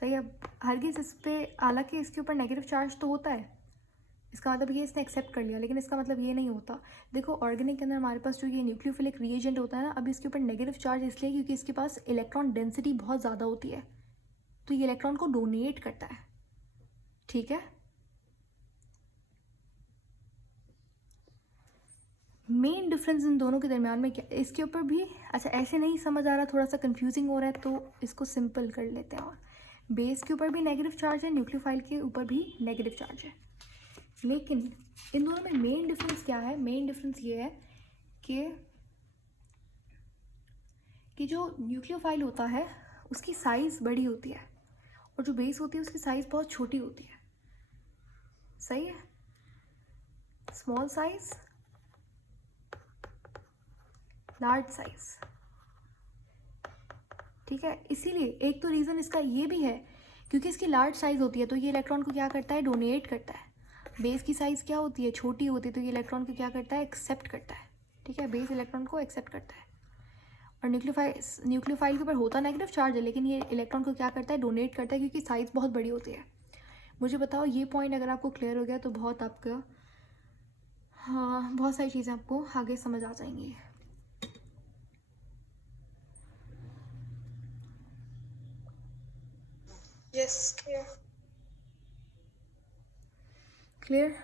सही है। हरगिज़ इस पे, हालांकि इसके ऊपर नेगेटिव चार्ज तो होता है, इसका मतलब ये इसने एक्सेप्ट कर लिया, लेकिन इसका मतलब ये नहीं होता। देखो ऑर्गेनिक के अंदर हमारे पास जो ये न्यूक्लियोफिलिक रिएजेंट होता है ना, अब इसके ऊपर नेगेटिव चार्ज इसलिए क्योंकि इसके पास इलेक्ट्रॉन डेंसिटी बहुत ज़्यादा होती है, तो ये इलेक्ट्रॉन को डोनेट करता है, ठीक है। मेन डिफरेंस इन दोनों के दरमियान में क्या, इसके ऊपर भी अच्छा ऐसे नहीं समझ आ रहा, थोड़ा सा कंफ्यूजिंग हो रहा है, तो इसको सिंपल कर लेते हैं। और बेस के ऊपर भी नेगेटिव चार्ज है, न्यूक्लियोफाइल के ऊपर भी नेगेटिव चार्ज है, लेकिन इन दोनों में मेन डिफरेंस क्या है? मेन डिफरेंस ये है कि जो न्यूक्लियोफाइल होता है उसकी साइज़ बड़ी होती है और जो बेस होती है उसकी साइज़ बहुत छोटी होती है, सही है। स्मॉल साइज, लार्ज साइज, ठीक है। इसीलिए एक तो रीज़न इसका ये भी है क्योंकि इसकी लार्ज साइज़ होती है तो ये इलेक्ट्रॉन को क्या करता है? डोनेट करता है। बेस की साइज़ क्या होती है? छोटी होती है, तो ये इलेक्ट्रॉन को क्या करता है? एक्सेप्ट करता है, ठीक है। बेस इलेक्ट्रॉन को एक्सेप्ट करता है और न्यूक्लियोफाइल के ऊपर होता नेगेटिव चार्ज है, लेकिन ये इलेक्ट्रॉन को क्या करता है? डोनेट करता है, क्योंकि साइज़ बहुत बड़ी होती है। मुझे बताओ ये पॉइंट अगर आपको क्लियर हो गया तो बहुत आपका, हाँ बहुत सारी चीज़ें आपको आगे समझ आ जाएंगी। Yes clear. क्लियर?